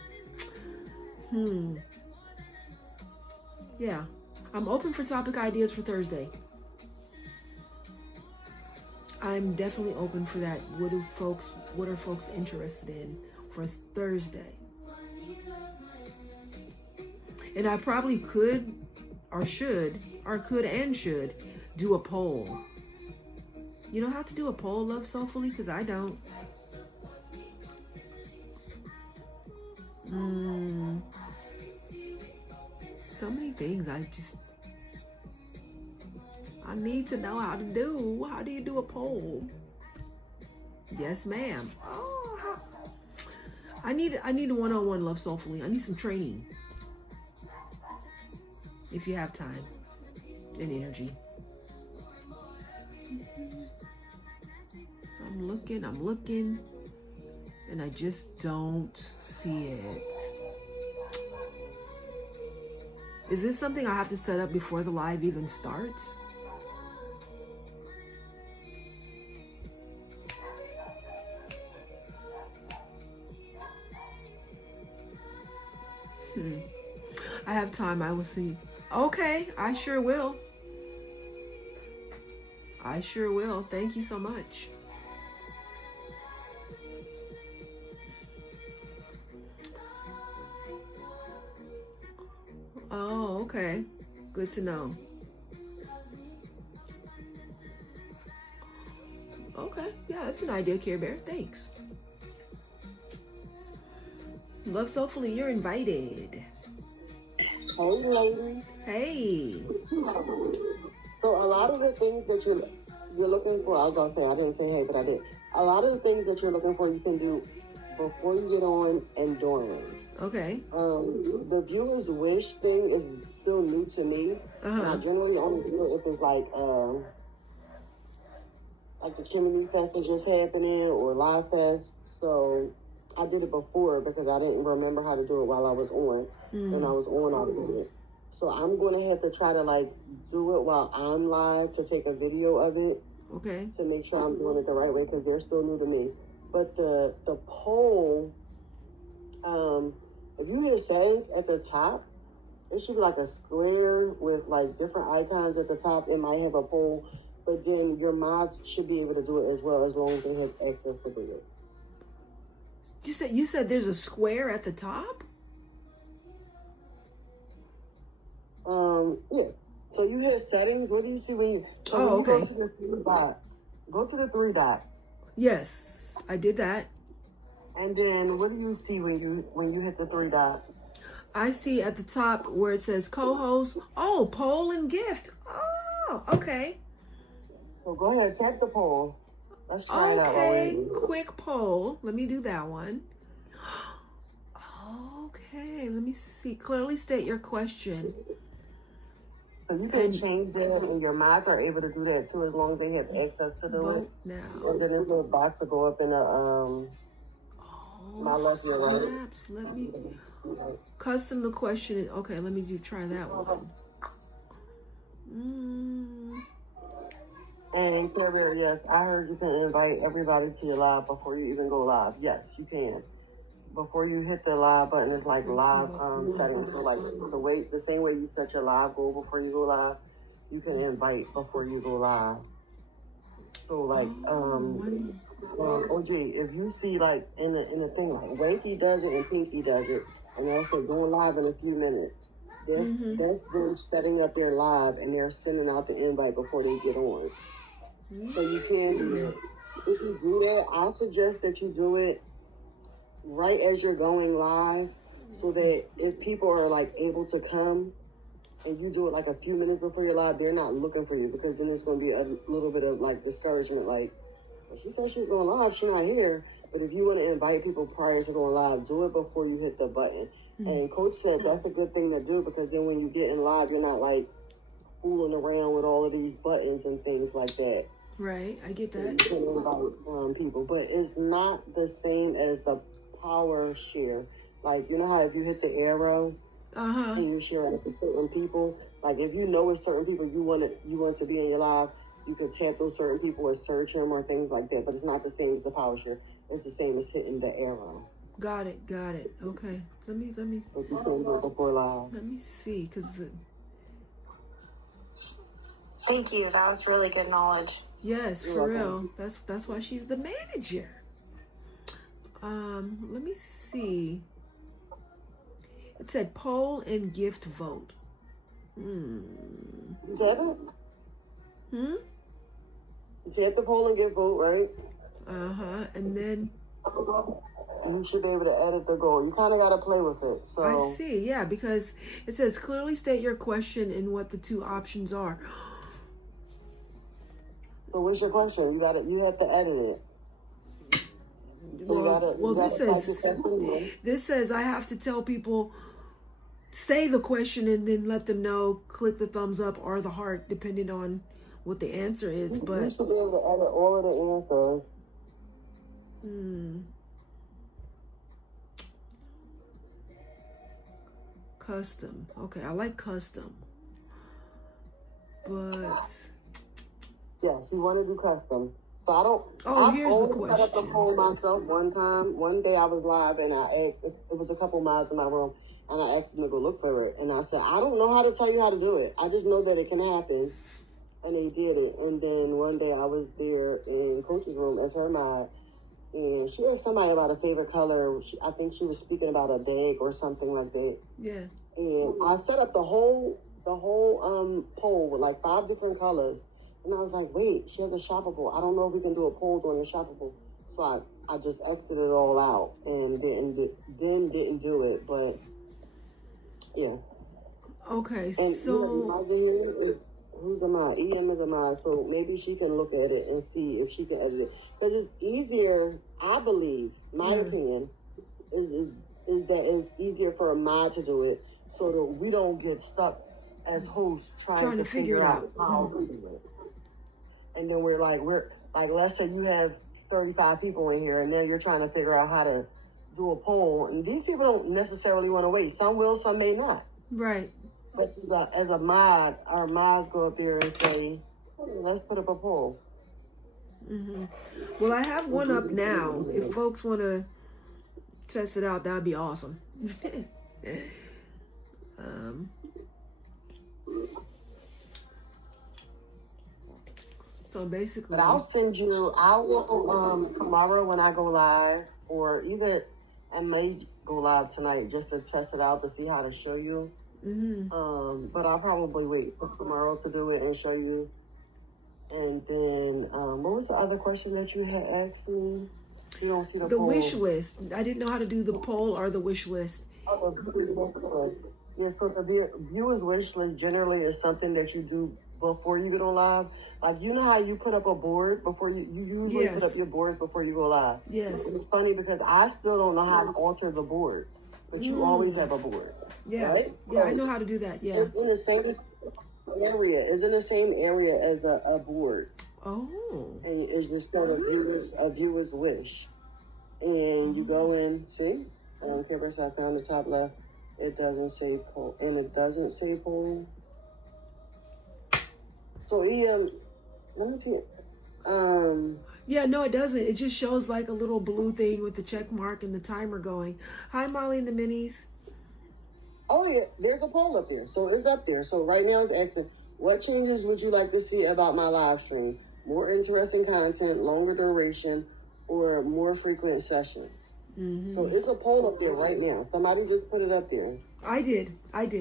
yeah, I'm open for topic ideas for Thursday. I'm definitely open for that. What are folks interested in for Thursday? And I probably could do a poll. You know how to do a poll, Love Soulfully? Because I don't. So many things I need to know how to do. How do you do a poll? Yes, ma'am. Oh, I need a one-on-one, Love Soulfully. I need some training. If you have time and energy. I'm looking, and I just don't see it. Is this something I have to set up before the live even starts? I have time, I will see. Okay, I sure will. Thank you so much. Oh, okay. Good to know. Okay. Yeah, that's an idea, Care Bear. Thanks. Love Soulfully, you're invited. Hey, ladies. Hey. So a lot of the things that you're looking for, I was gonna say I didn't say hey, but I did. A lot of the things that you're looking for, you can do before you get on and during. Okay. The viewer's wish thing is still new to me. And I generally only do it if it's like the Chimney Fest is just happening or Live Fest. So I did it before because I didn't remember how to do it while I was on. When I was on, I did it. So I'm going to have to try to do it while I'm live to take a video of it. Okay. To make sure I'm doing it the right way because they're still new to me. But the poll, if you hit settings at the top, it should be like a square with different icons at the top. It might have a poll, but then your mods should be able to do it as well as long as they have access to do it. You said there's a square at the top? Yeah. So you hit settings. What do you see when you, okay. Go to the 3 dots. Go to the 3 dots. Yes, I did that. And then what do you see when you hit the 3 dots? I see at the top where it says co-host. Oh, poll and gift. Oh, okay. So go ahead, check the poll. Let's try it out. Okay, quick poll. Let me do that one. Okay, let me see. Clearly state your question. So you can change that, and your mods are able to do that too, as long as they have access to do it. Now. And then this little box will go up in my left ear, right? Snaps. Let me custom the question. Okay, let me try that one. And Carrier, yes, I heard you can invite everybody to your live before you even go live. Yes, you can. Before you hit the live button, it's like live settings. So the same way you set your live goal before you go live, you can invite before you go live. So OG, if you see in the thing Wakey does it and Pinky does it, and they'll say going live in a few minutes. That's them setting up their live and they're sending out the invite before they get on. So you can do that. If you do that, I suggest that you do it right as you're going live, so that if people are able to come and you do it a few minutes before you're live, they're not looking for you, because then there's going to be a little bit of discouragement. Well, she said she was going live, she's not here. But if you want to invite people prior to going live, do it before you hit the button. And Coach said that's a good thing to do, because then when you get in live, you're not fooling around with all of these buttons and things like that. Right, I get that. You can invite people, but it's not the same as the power share. You know how if you hit the arrow and you share it with certain people, if you know with certain people you want to be in your live, you can tap those certain people or search them or things like that. But it's not the same as the power share. It's the same as hitting the arrow. Got it. Okay. Let me. But you can do it before live. Let me see, Thank you. That was really good knowledge. Yes, for real. That's why she's the manager. Let me see. It said poll and gift vote. You get it? You hit the poll and gift vote, right? And then you should be able to edit the goal. You kind of got to play with it. So I see, yeah, because it says clearly state your question and what the 2 options are. So what's your question? You have to edit it. This says I have to tell people, say the question and then let them know, click the thumbs up or the heart, depending on what the answer is. But you should be able to edit all of the answers. Custom. Okay, I like custom. But yes, you want to do custom. So I don't. Here's the question. I set up the poll myself one time. One day I was live and I asked. It was a couple miles in my room, and I asked them to go look for it. And I said, I don't know how to tell you how to do it. I just know that it can happen. And they did it. And then one day I was there in Coach's room as her mod, and she asked somebody about a favorite color. I think she was speaking about a bag or something like that. Yeah. And I set up the whole poll with like 5 different colors. And I was like, wait, she has a shoppable. I don't know if we can do a poll during the shoppable. So I just exited it all out and didn't do it. But yeah. Okay, And so who's Amai? EM is Amai. So maybe she can look at it and see if she can edit it. Because it's easier, I believe, my opinion, is that it's easier for Amai to do it so that we don't get stuck as hosts trying to figure out how to do it. And then we're like, let's say you have 35 people in here, and now you're trying to figure out how to do a poll. And these people don't necessarily want to wait. Some will, some may not. right. But as a mod, our mods go up there and say, hey, let's put up a poll. Well, I have one up now. If folks want to test it out, that'd be awesome. So basically, But I'll send you, I will, tomorrow when I go live, or either I may go live tonight just to test it out to see how to show you. But I'll probably wait for tomorrow to do it and show you. And then, what was the other question that you had asked me? You don't see the poll. wish list. I didn't know how to do the poll or the wish list. Oh, the viewers wish list. Yeah, so the viewers wish list generally is something that you do before you get on live. Like, you know how you put up a board before you usually put up your boards before you go live. Yes. It's funny because I still don't know how to alter the boards, but you always have a board. Yeah. Right? Yeah, I know how to do that. Yeah. It's in the same area. It's in the same area as a board. Oh. And it's just called a viewer's wish. And you go in, see? Paper I found the top left. It doesn't say poll. And it doesn't say poll. So, let me see. Yeah, no, it doesn't. It just shows like a little blue thing with the check mark and the timer going. Hi, Molly and the Minis. Oh, yeah, there's a poll up there. So it's up there. So right now it's asking, what changes would you like to see about my live stream? More interesting content, longer duration, or more frequent sessions? So it's a poll up there right now. Somebody just put it up there. I did. Okay.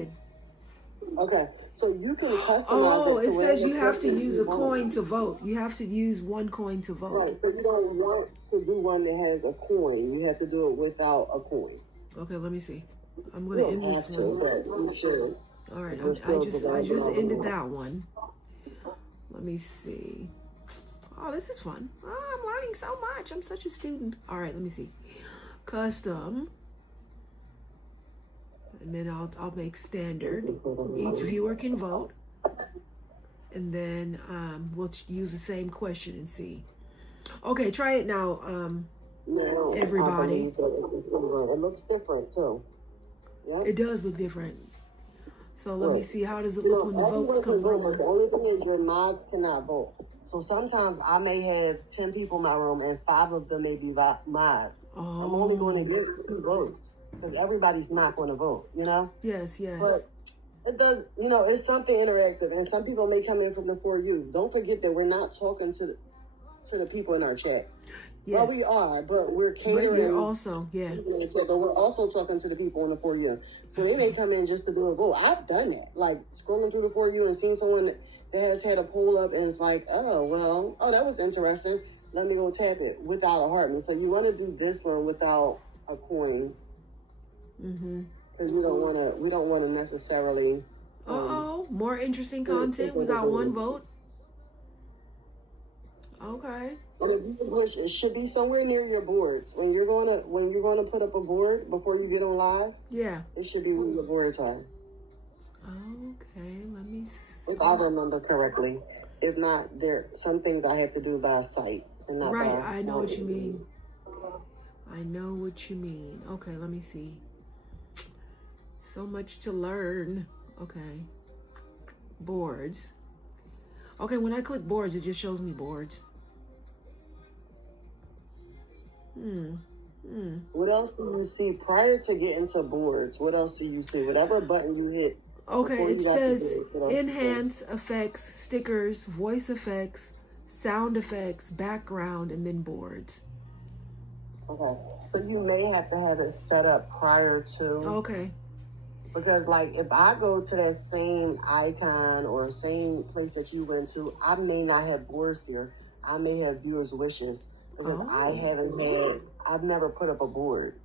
So you can customize Oh, it. it to says you whatever have to person use you a want. coin to vote. You have to use one coin to vote. Right. So you don't want to do one that has a coin. You have to do it without a coin. Okay, let me see. I'm going to end this Actually, one. but you should. All right, We're I still just developing ended all that one. Let me see. Oh, this is fun. Oh, I'm learning so much. I'm such a student. All right, let me see. Custom. And then I'll make standard. Each viewer can vote. And then we'll use the same question and see. Okay, try it now, No, everybody. It looks different too. Yep. It does look different. So let me Right. see, how does it look when the everyone votes can come vote, but the around? only thing is your mods cannot vote. So sometimes I may have 10 people in my room and 5 of them may be mods. I'm only going to get 2 votes because everybody's not going to vote, you know? Yes. But it does, it's something interactive, and some people may come in from the For You. Don't forget that we're not talking to the people in our chat. Yes. Well, we are, but we're But catering. you're also, yeah. But we're also talking to the people in the For You. So they may come in just to do a vote. I've done that. Like, scrolling through the For You and seeing someone that has had a poll up, and it's like, oh, that was interesting. Let me go tap it without a heart. And so you want to do this one without a coin. Because we don't want to necessarily. More interesting content. We got 1 vote. Okay. And if you can push, it should be somewhere near your boards. When you're going to put up a board before you get on live, Yeah. it should be where your boards are. Okay, let me see. If I remember correctly. If not, there some things I have to do by sight and not Right, by. I know what you mean. Okay, let me see. So much to learn. Okay. Boards. Okay, when I click boards, it just shows me boards. What else do you see prior to getting to boards? What else do you see? Whatever button you hit. Okay, before it you got to says do it, what else do you see? enhance, effects, stickers, voice effects, sound effects, background, and then boards. Okay. So you may have to have it set up prior to. Okay. Because, like, if I go to that same icon or same place that you went to, I may not have boards there. I may have viewers' wishes because I've never put up a board.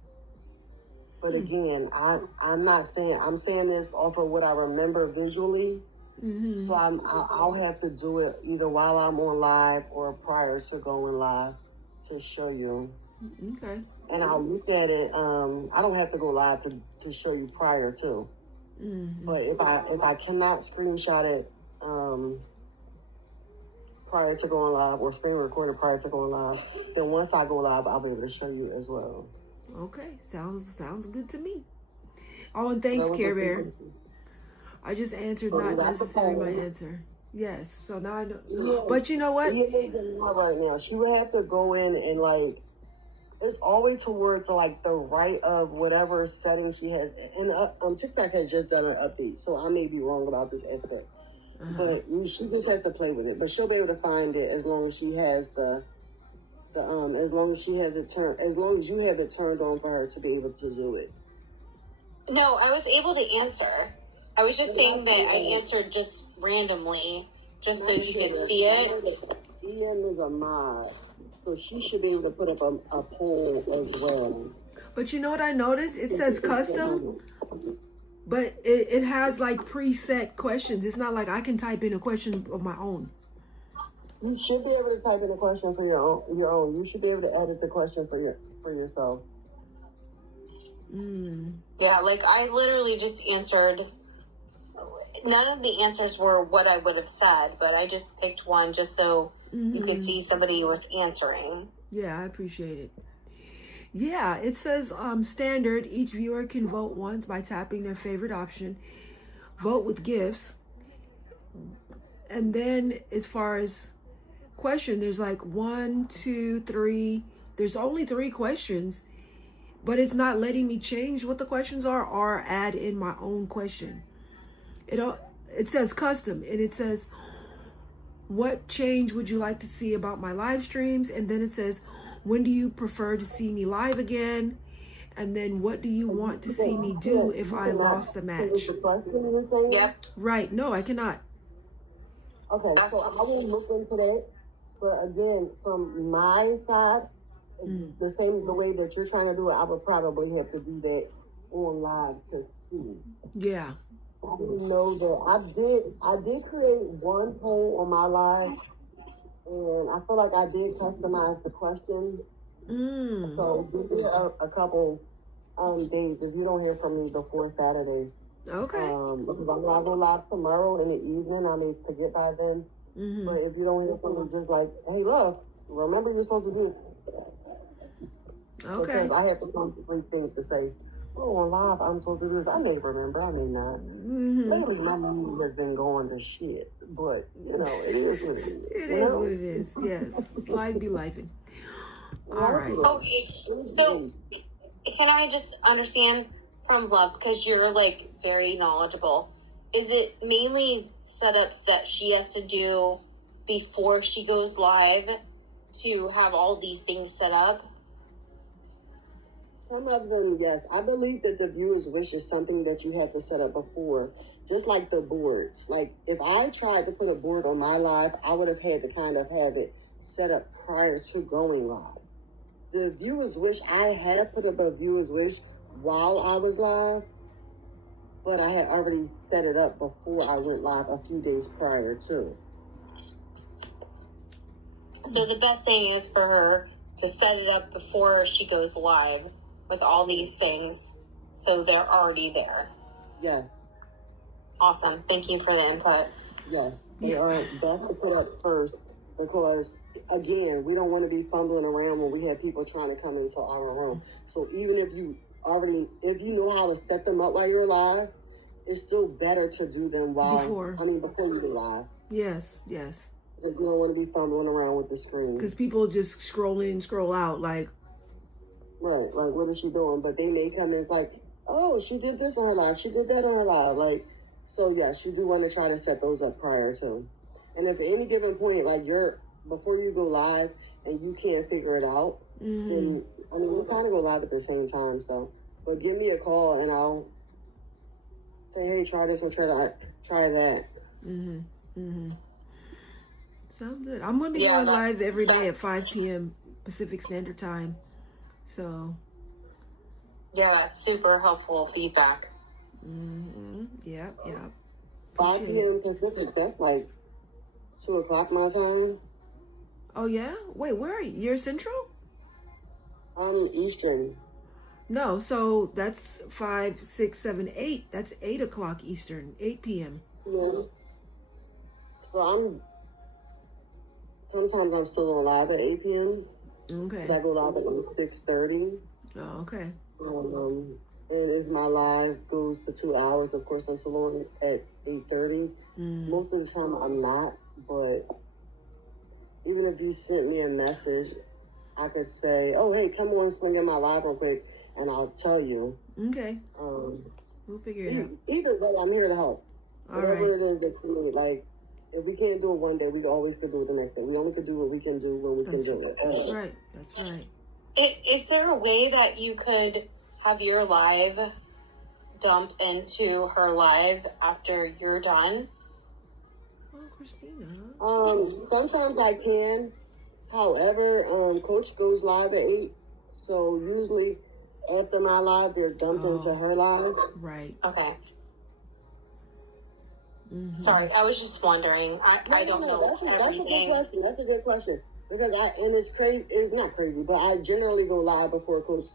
But again, I'm not saying, I'm saying this off of what I remember visually. Mm-hmm. So I'll have to do it either while I'm on live or prior to going live to show you. Okay. And I'll look at it. I don't have to go live to show you prior to. Mm-hmm. But if I cannot screenshot it prior to going live or screen record it prior to going live, then once I go live, I'll be able to show you as well. Okay, sounds good to me. Oh, and thanks, Care Bear. I just answered not necessary my answer. Yes, so now I know. Yeah. But you know what? Right now, she would have to go in and like, it's always towards like the right of whatever setting she has. And TikTok has just done an update, so I may be wrong about this aspect. But she just has to play with it. But she'll be able to find it as long as she has as long as she has it turned, as long as you have it turned on for her to be able to do it. No, I was able to answer. I was just saying that I answered just randomly, just so you could see it. Ian is a mod, so she should be able to put up a poll as well. But you know what I noticed? It says custom, but it has like preset questions. It's not like I can type in a question of my own. You should be able to type in a question for your own. You should be able to edit the question for yourself. Yeah, like I literally just answered. None of the answers were what I would have said, but I just picked one just so you could see somebody was answering. Yeah, I appreciate it. Yeah, it says standard. Each viewer can vote once by tapping their favorite option. Vote with gifts. And then as far as question, there's like 1, 2, 3. There's only 3 questions, but it's not letting me change what the questions are or add in my own question. It says custom, and it says, what change would you like to see about my live streams? And then it says, when do you prefer to see me live again? And then what do you want to see me do if I lost the match? Yep. Right. No, I cannot. Okay, so I will look into that. But again, from my side, the way that you're trying to do it, I would probably have to do that on live to see. Yeah. I didn't know that. I did create one poll on my live, and I feel like I did customize the questions. So give me a couple days if you don't hear from me before Saturday. Okay. Because I'm not going live tomorrow in the evening. I may forget by then. But if you don't hear from me, just like, hey, look, remember you're supposed to do it. Okay. Because I have to come to 3 things to say. Oh, on live, I'm supposed to do this. I may remember, I may not. Maybe my mood has been going to shit, but you know, it is what it is. It is what it is. Yes, life be lifing. All right. Okay, so can I just understand from Love, because you're like very knowledgeable, is it mainly setups that she has to do before she goes live to have all these things set up? Some of them, yes. I believe that the viewer's wish is something that you have to set up before, just like the boards. Like, if I tried to put a board on my live, I would have had to kind of have it set up prior to going live. The viewer's wish, I had put up a viewer's wish while I was live, but I had already set it up before I went live a few days prior to. So the best thing is for her to set it up before she goes live with all these things, so they're already there. Yeah. Awesome. Thank you for the input. Yeah. They are best to put up first because, again, we don't want to be fumbling around when we have people trying to come into our room. So even if you know how to set them up while you're live, it's still better to do them before you go live. Yes, yes. Because you don't want to be fumbling around with the screen. Because people just scroll in, scroll out, like. Right, like, what is she doing? But they may come in like, oh, she did this on her live, she did that on her live. Like, so yes, you do want to try to set those up prior to. And if at any given point, like before you go live and you can't figure it out, then, we kind of go live at the same time, so. But give me a call and say, hey, try this or try that. Sounds good. I'm going to be going live every day at 5 p.m. Pacific Standard Time. So. Yeah, that's super helpful feedback. Yeah. 5 p.m. Pacific, that's like 2 o'clock my time. Oh, yeah? Wait, where are you? You're Central? I'm Eastern. No, so that's 5, 6, 7, 8. That's 8 o'clock Eastern, 8 p.m. Yeah. So sometimes I'm still on live at 8 p.m. Okay. I go live at 6:30. Oh, okay. And if my live goes for 2 hours, of course I'm still on at 8:30. Most of the time I'm not, but even if you sent me a message, I could say, oh, hey, come on, swing in my live real quick, and I'll tell you. Okay. We'll figure it out. Either way, I'm here to help. All Whatever right. it is that you need, like, if we can't do it one day, we always could do it the next day. We only could do what we can do when we can do it. That's right. That's right. Is there a way that you could have your live dump into her live after you're done? Oh, Christina. Sometimes I can. However, Coach goes live at 8. So usually after my live, they're dumped into her live. Right. Okay. Sorry, I was just wondering. I don't know everything. That's a good question. Because it's crazy. It's not crazy, but I generally go live before Coach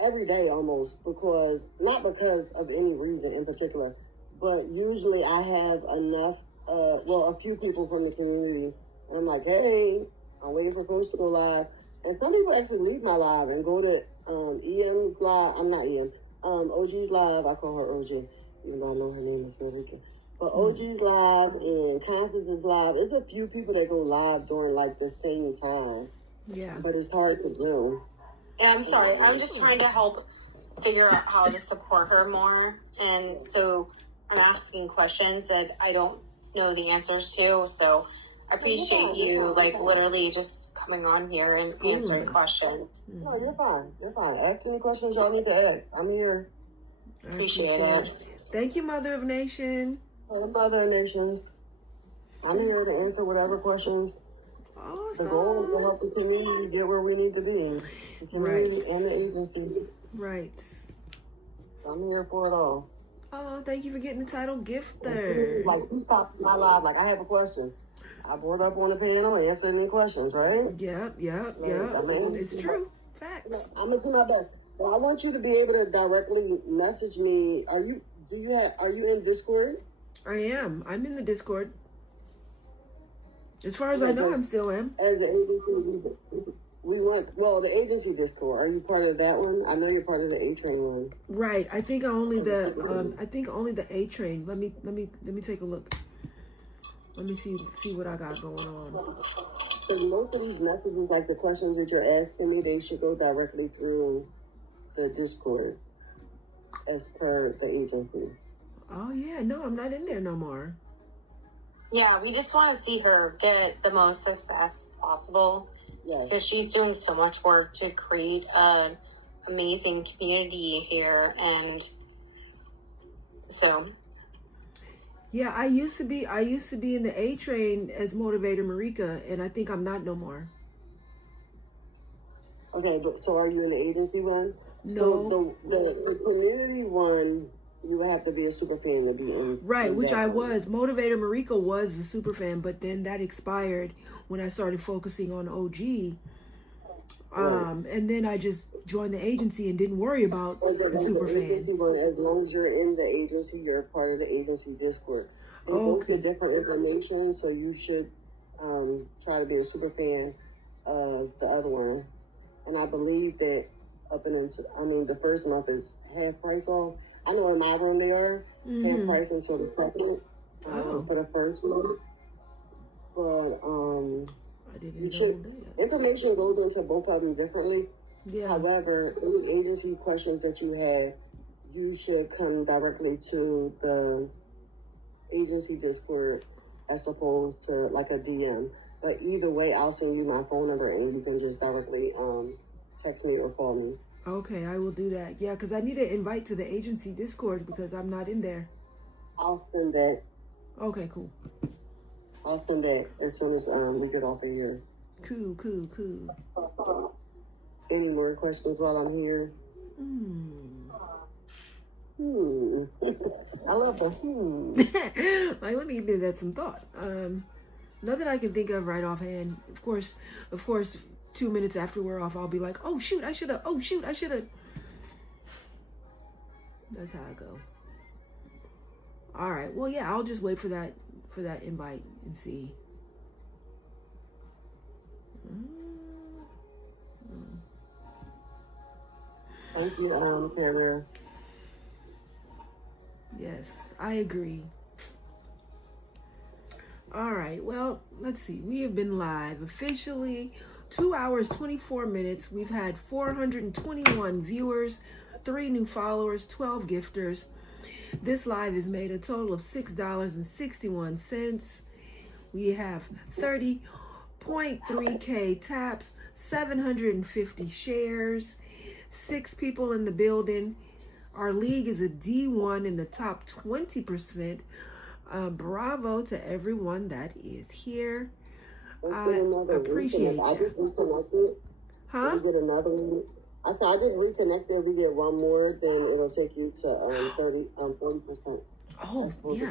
every day almost not because of any reason in particular, but usually I have enough. A few people from the community, and I'm like, hey, I'm waiting for Coach to go live. And some people actually leave my live and go to EM's live. I'm not EM. OG's live. I call her OG, even though I know her name is Rican. But OG's live and Constance's live. There's a few people that go live during like the same time. Yeah. But it's hard to do. And I'm sorry. I'm just trying to help figure out how to support her more. And so I'm asking questions that I don't know the answers to. So I appreciate you literally just coming on here and answering questions. No, you're fine. You're fine. Ask any questions y'all need to ask. I'm here. Appreciate it. Thank you, Mother of Nation. Mother Nations. I'm here to answer whatever questions. Awesome. The goal is to help the community get where we need to be. The community and the agency. Right. I'm here for it all. Oh, thank you for getting the title gifter. Like, you stopped my live. Like, I have a question. I brought up on the panel and answered any questions, right? Yep. I mean, It's true. Facts. I'm gonna do my best. But I want you to be able to directly message me. Are you in Discord? I am. I'm in the Discord. As far as I know, I'm still am. As the agency, the agency Discord. Are you part of that one? I know you're part of the A Train one. Right. I think only the A Train. Let me take a look. Let me see what I got going on. So most of these messages, like the questions that you're asking me, they should go directly through the Discord as per the agency. Oh yeah, no, I'm not in there no more. Yeah, we just want to see her get the most success possible. Yes. Because she's doing so much work to create an amazing community here, and so. Yeah, I used to be in the A Train as Motivator Marika, and I think I'm not no more. Okay, so are you in the agency one? No. So the community one, you would have to be a super fan to be in. Right, which I was. Motivator Marika was a super fan, but then that expired when I started focusing on OG. And then I just joined the agency and didn't worry about the super fan. As long as you're in the agency, you're part of the agency Discord. They both get different information, so you should try to be a super fan of the other one. And I believe that the first month is half price off. I know in my room they are half price until the second for the first month. But I didn't know that. Information goes into both of them differently. Yeah. However, any agency questions that you have, you should come directly to the agency Discord as opposed to like a DM. But either way, I'll send you my phone number and you can just directly text me or call me. Okay, I will do that. Yeah, because I need to invite to the agency Discord because I'm not in there. I'll send that. Okay, cool. I'll send that as soon as we get off of here. Cool. Any more questions while I'm here? I love the Like, let me give that some thought. Nothing I can think of right offhand. Of course, 2 minutes after we're off, I'll be like, oh shoot, I should have. That's how I go. All right. Well, yeah, I'll just wait for that invite and see. Thank you, Kara. Yes, I agree. All right, well, let's see. We have been live officially 2 hours, 24 minutes. We've had 421 viewers, 3 new followers, 12 gifters. This live has made a total of $6.61. We have 30.3K taps, 750 shares, 6 people in the building. Our league is a D1 in the top 20%. Bravo to everyone that is here. I appreciate you. I just reconnected. Huh? We get another one. I said I just reconnected. If we get one more, then it'll take you to 40%. Oh, yeah.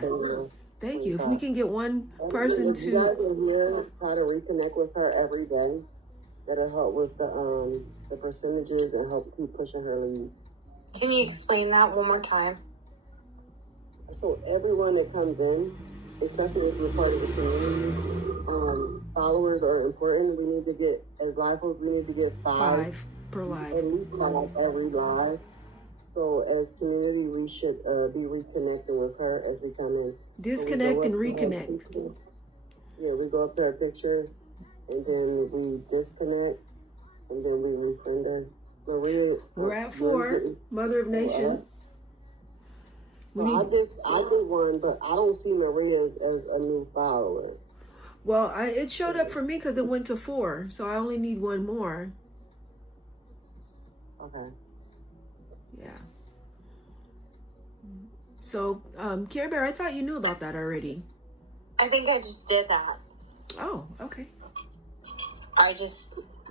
Thank you. If we can get one person if you guys are here, try to reconnect with her every day. That'll help with the percentages and help keep pushing her lead. Can you explain that one more time? So everyone that comes in, especially if you're part of the community, followers are important. We need to get, as live folks, we need to get 5 per live. At least 5 every live. So as community, we should be reconnecting with her as we come in. Disconnect and reconnect. Yeah, we go up to her picture, and then we disconnect, and then we refriend her. Maria, we're at 4, Mother of Nation. I did one, but I don't see Maria as a new follower. Well, it showed up for me because it went to 4, so I only need 1 more. Okay. Yeah. So, Care Bear, I thought you knew about that already. I think I just did that. Oh, okay.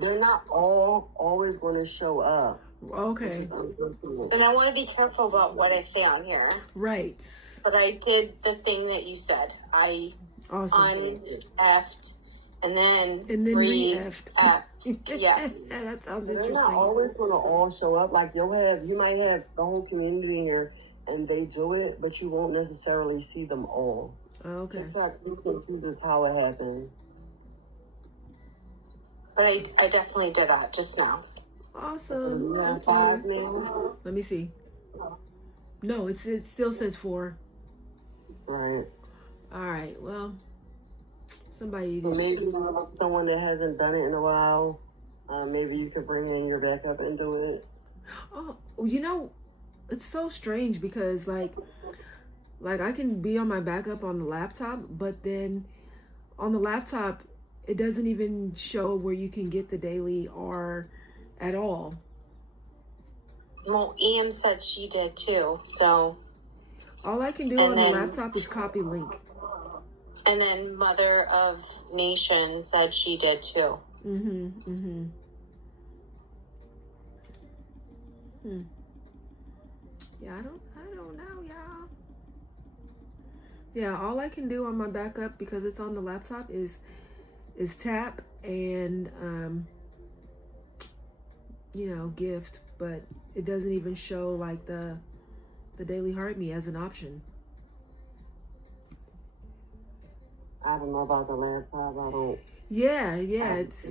They're not all always going to show up. Okay. And I want to be careful about what I say on here. Right. But I did the thing that you said. I un-effed and then re-effed. Yes. That sounds They're interesting. not always going to all show up. Like you might have the whole community here and they do it, but you won't necessarily see them all. Okay. In fact, you can see this how it happens. But I definitely did that just now. Awesome. Thank 5 you. now? Let me see. No, it still says 4. Right. All right. Well, somebody. So maybe someone that hasn't done it in a while. Maybe you could bring in your backup and do it. Oh, it's so strange because like I can be on my backup on the laptop, but then on the laptop it doesn't even show where you can get the daily R at all. Well, Em said she did too, so. All I can do on the laptop is copy link. And then Mother of Nation said she did too. Yeah, I don't know, y'all. Yeah, all I can do on my backup because it's on the laptop is tap and gift, but it doesn't even show like the Daily Heart Me as an option. I don't know about the laptop. I don't. Yeah, it's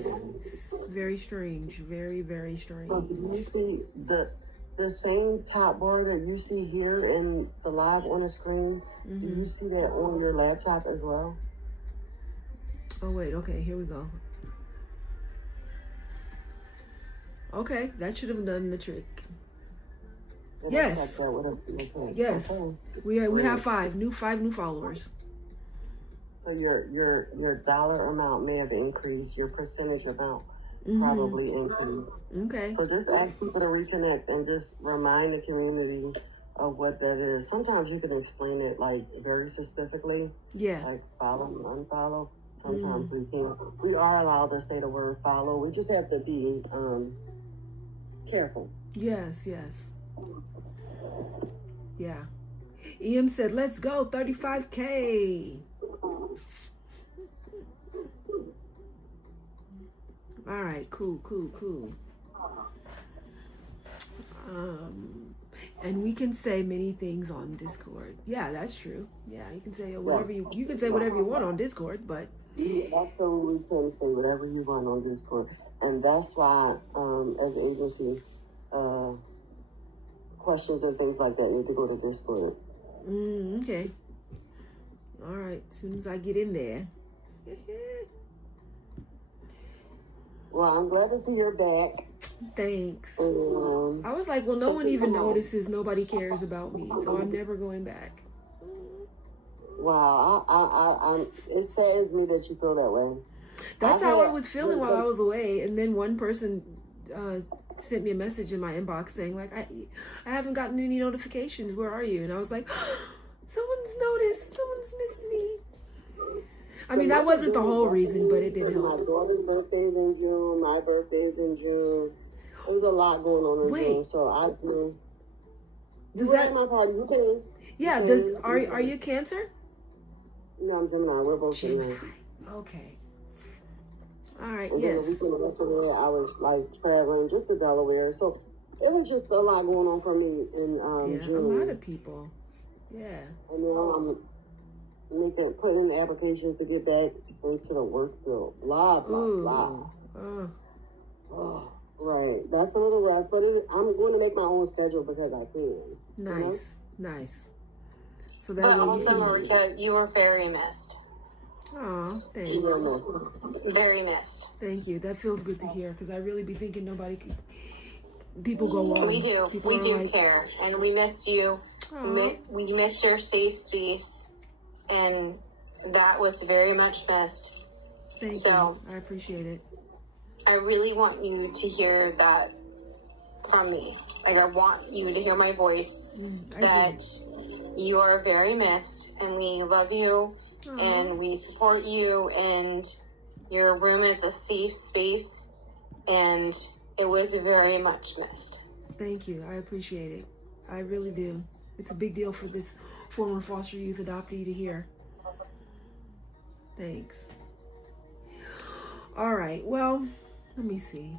very strange, very, very strange. So do you see the same top bar that you see here in the live on the screen? Do you see that on your laptop as well? Oh wait, okay, here we go. Okay, that should have done the trick. Yes. Yes. Okay. We have 5 new followers. So your dollar amount may have increased. Your percentage amount probably increased. Okay. So just ask people to reconnect and just remind the community of what that is. Sometimes you can explain it like very specifically, Yeah. like follow and unfollow. Sometimes we can't. We are allowed to say the word follow. We just have to be careful. Yes, yes. Yeah. EM said, let's go, 35K. All right, cool. And we can say many things on Discord. Yeah, that's true. Yeah, you can say whatever you can say whatever you want on Discord, but You absolutely can say whatever you want on Discord, and that's why, as an agency, questions and things like that need to go to Discord. Okay. All right. As soon as I get in there. Well, I'm glad to see you're back. Thanks. And, I was like, well, no one even notices. Nobody cares about me, so I'm never going back. wow, it saddens me that you feel that way. That's how I was feeling while I was away, and then one person sent me a message in my inbox saying, like, I haven't gotten any notifications. Where are you? And I was like, someone's noticed. Someone's missed me. I mean, that wasn't the whole reason, but it did help. My daughter's birthday's in June. My birthday's in June. There's a lot going on in June, so I do. Does that? My party, you can. Yeah. Does are you Cancer? No, I'm Gemini. We're both Gemini. Okay. All right. And Yes. then the weekend yesterday, I was like traveling just to Delaware, so it was just a lot going on for me in June. A lot of people. Yeah. And now I'm putting in the applications to get back into the work field. Blah. Oh, right. That's a little rough, but I'm going to make my own schedule because I can. Nice. Nice. So that But way also, Marika, you were very missed. Oh, thanks. Very missed. Thank you. That feels good to hear because I really be thinking people go on. We do. People We are do like, care. And we missed you. "Aw." We missed your safe space. And that was very much missed. Thank So- you. I appreciate it. I really want you to hear that from me. And I want you to hear my voice I that you are very missed and we love you do. Aw. and we support you and your room is a safe space and it was very much missed. Thank you. I appreciate it. I really do. It's a big deal for this former foster youth adoptee to hear. Thanks. All right. Well, let me see.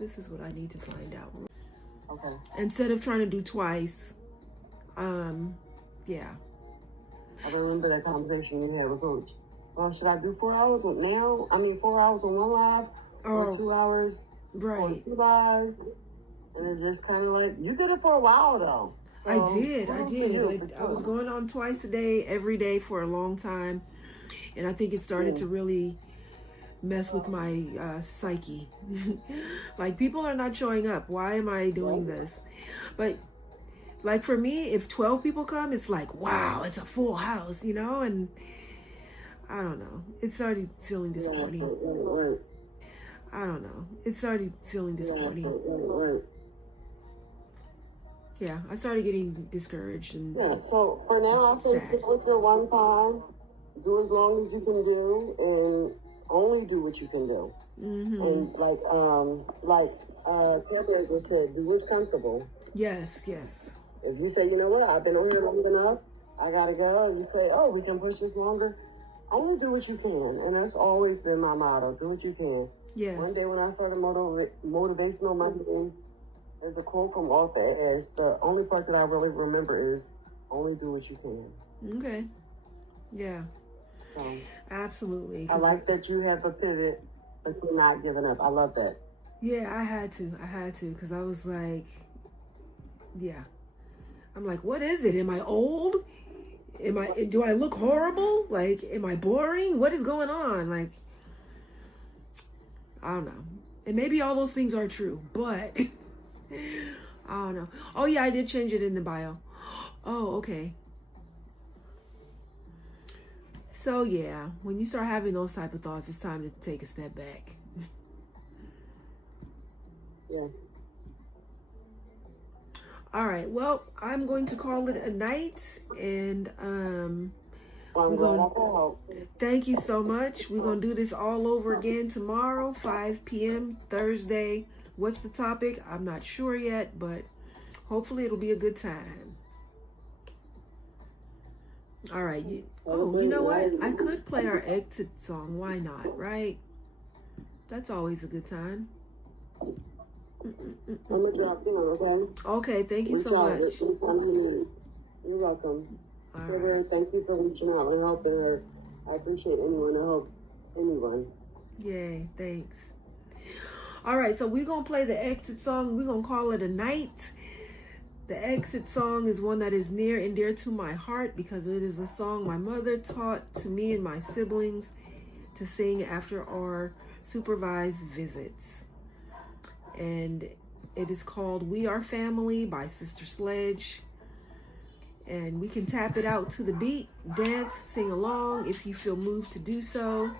This is what I need to find out. Okay. Instead of trying to do twice, yeah. I remember that conversation you had with Coach. Well, should I do 4 hours now? 4 hours on one live? Or 2 hours on Right. 2 lives? And it's just kind of like, you did it for a while, though. So, I did. kudos to you, for I was sure. going on twice a day, every day for a long time. And I think it started to really mess with my psyche. Like, people are not showing up. Why am I doing this? But, like, for me, if 12 people come, it's like, wow, it's a full house, you know? And I don't know. It started feeling disappointing. Right. I don't know. It started feeling disappointing. Right. Yeah, I started getting discouraged. And Yeah, so for now, I Just think sad. stick with your one time. Do as long as you can do, and only do what you can do. hmm And Kevin just said, do what's comfortable. Yes. If you say, you know what, I've been on here long enough, I gotta go, and you say, oh, we can push this longer, only do what you can. And that's always been my motto, do what you can. Yes. One day when I started motivational marketing, there's a quote from Arthur Ashe. The only part that I really remember is, only do what you can. Okay. Yeah. So, Absolutely. I 'Cause like that you have a pivot, but you're not giving up. I love that. Yeah, I had to because I was like, yeah. I'm like, what is it? Am I old? Do I look horrible? Like, am I boring? What is going on? Like, I don't know. And maybe all those things are true, but I don't know. Oh yeah, I did change it in the bio. Oh, okay. So yeah, when you start having those type of thoughts, it's time to take a step back. Yeah. All right. Well, I'm going to call it a night, and I'm we're glad I going. could help. Thank you so much. We're gonna do this all over again tomorrow, 5 p.m. Thursday. What's the topic? I'm not sure yet, but hopefully it'll be a good time. All right. Oh, you know what? I could play our exit song. Why not? Right? That's always a good time. I'm gonna drop in, okay? Okay. Thank you so much. You're welcome. All Trevor, right. thank you for reaching out and helping her. I appreciate anyone who helps anyone. Yay. Thanks. All right. So we're gonna play the exit song. We're gonna call it a night. The exit song is one that is near and dear to my heart because it is a song my mother taught to me and my siblings to sing after our supervised visits. And it is called We Are Family by Sister Sledge. And we can tap it out to the beat, dance, sing along if you feel moved to do so.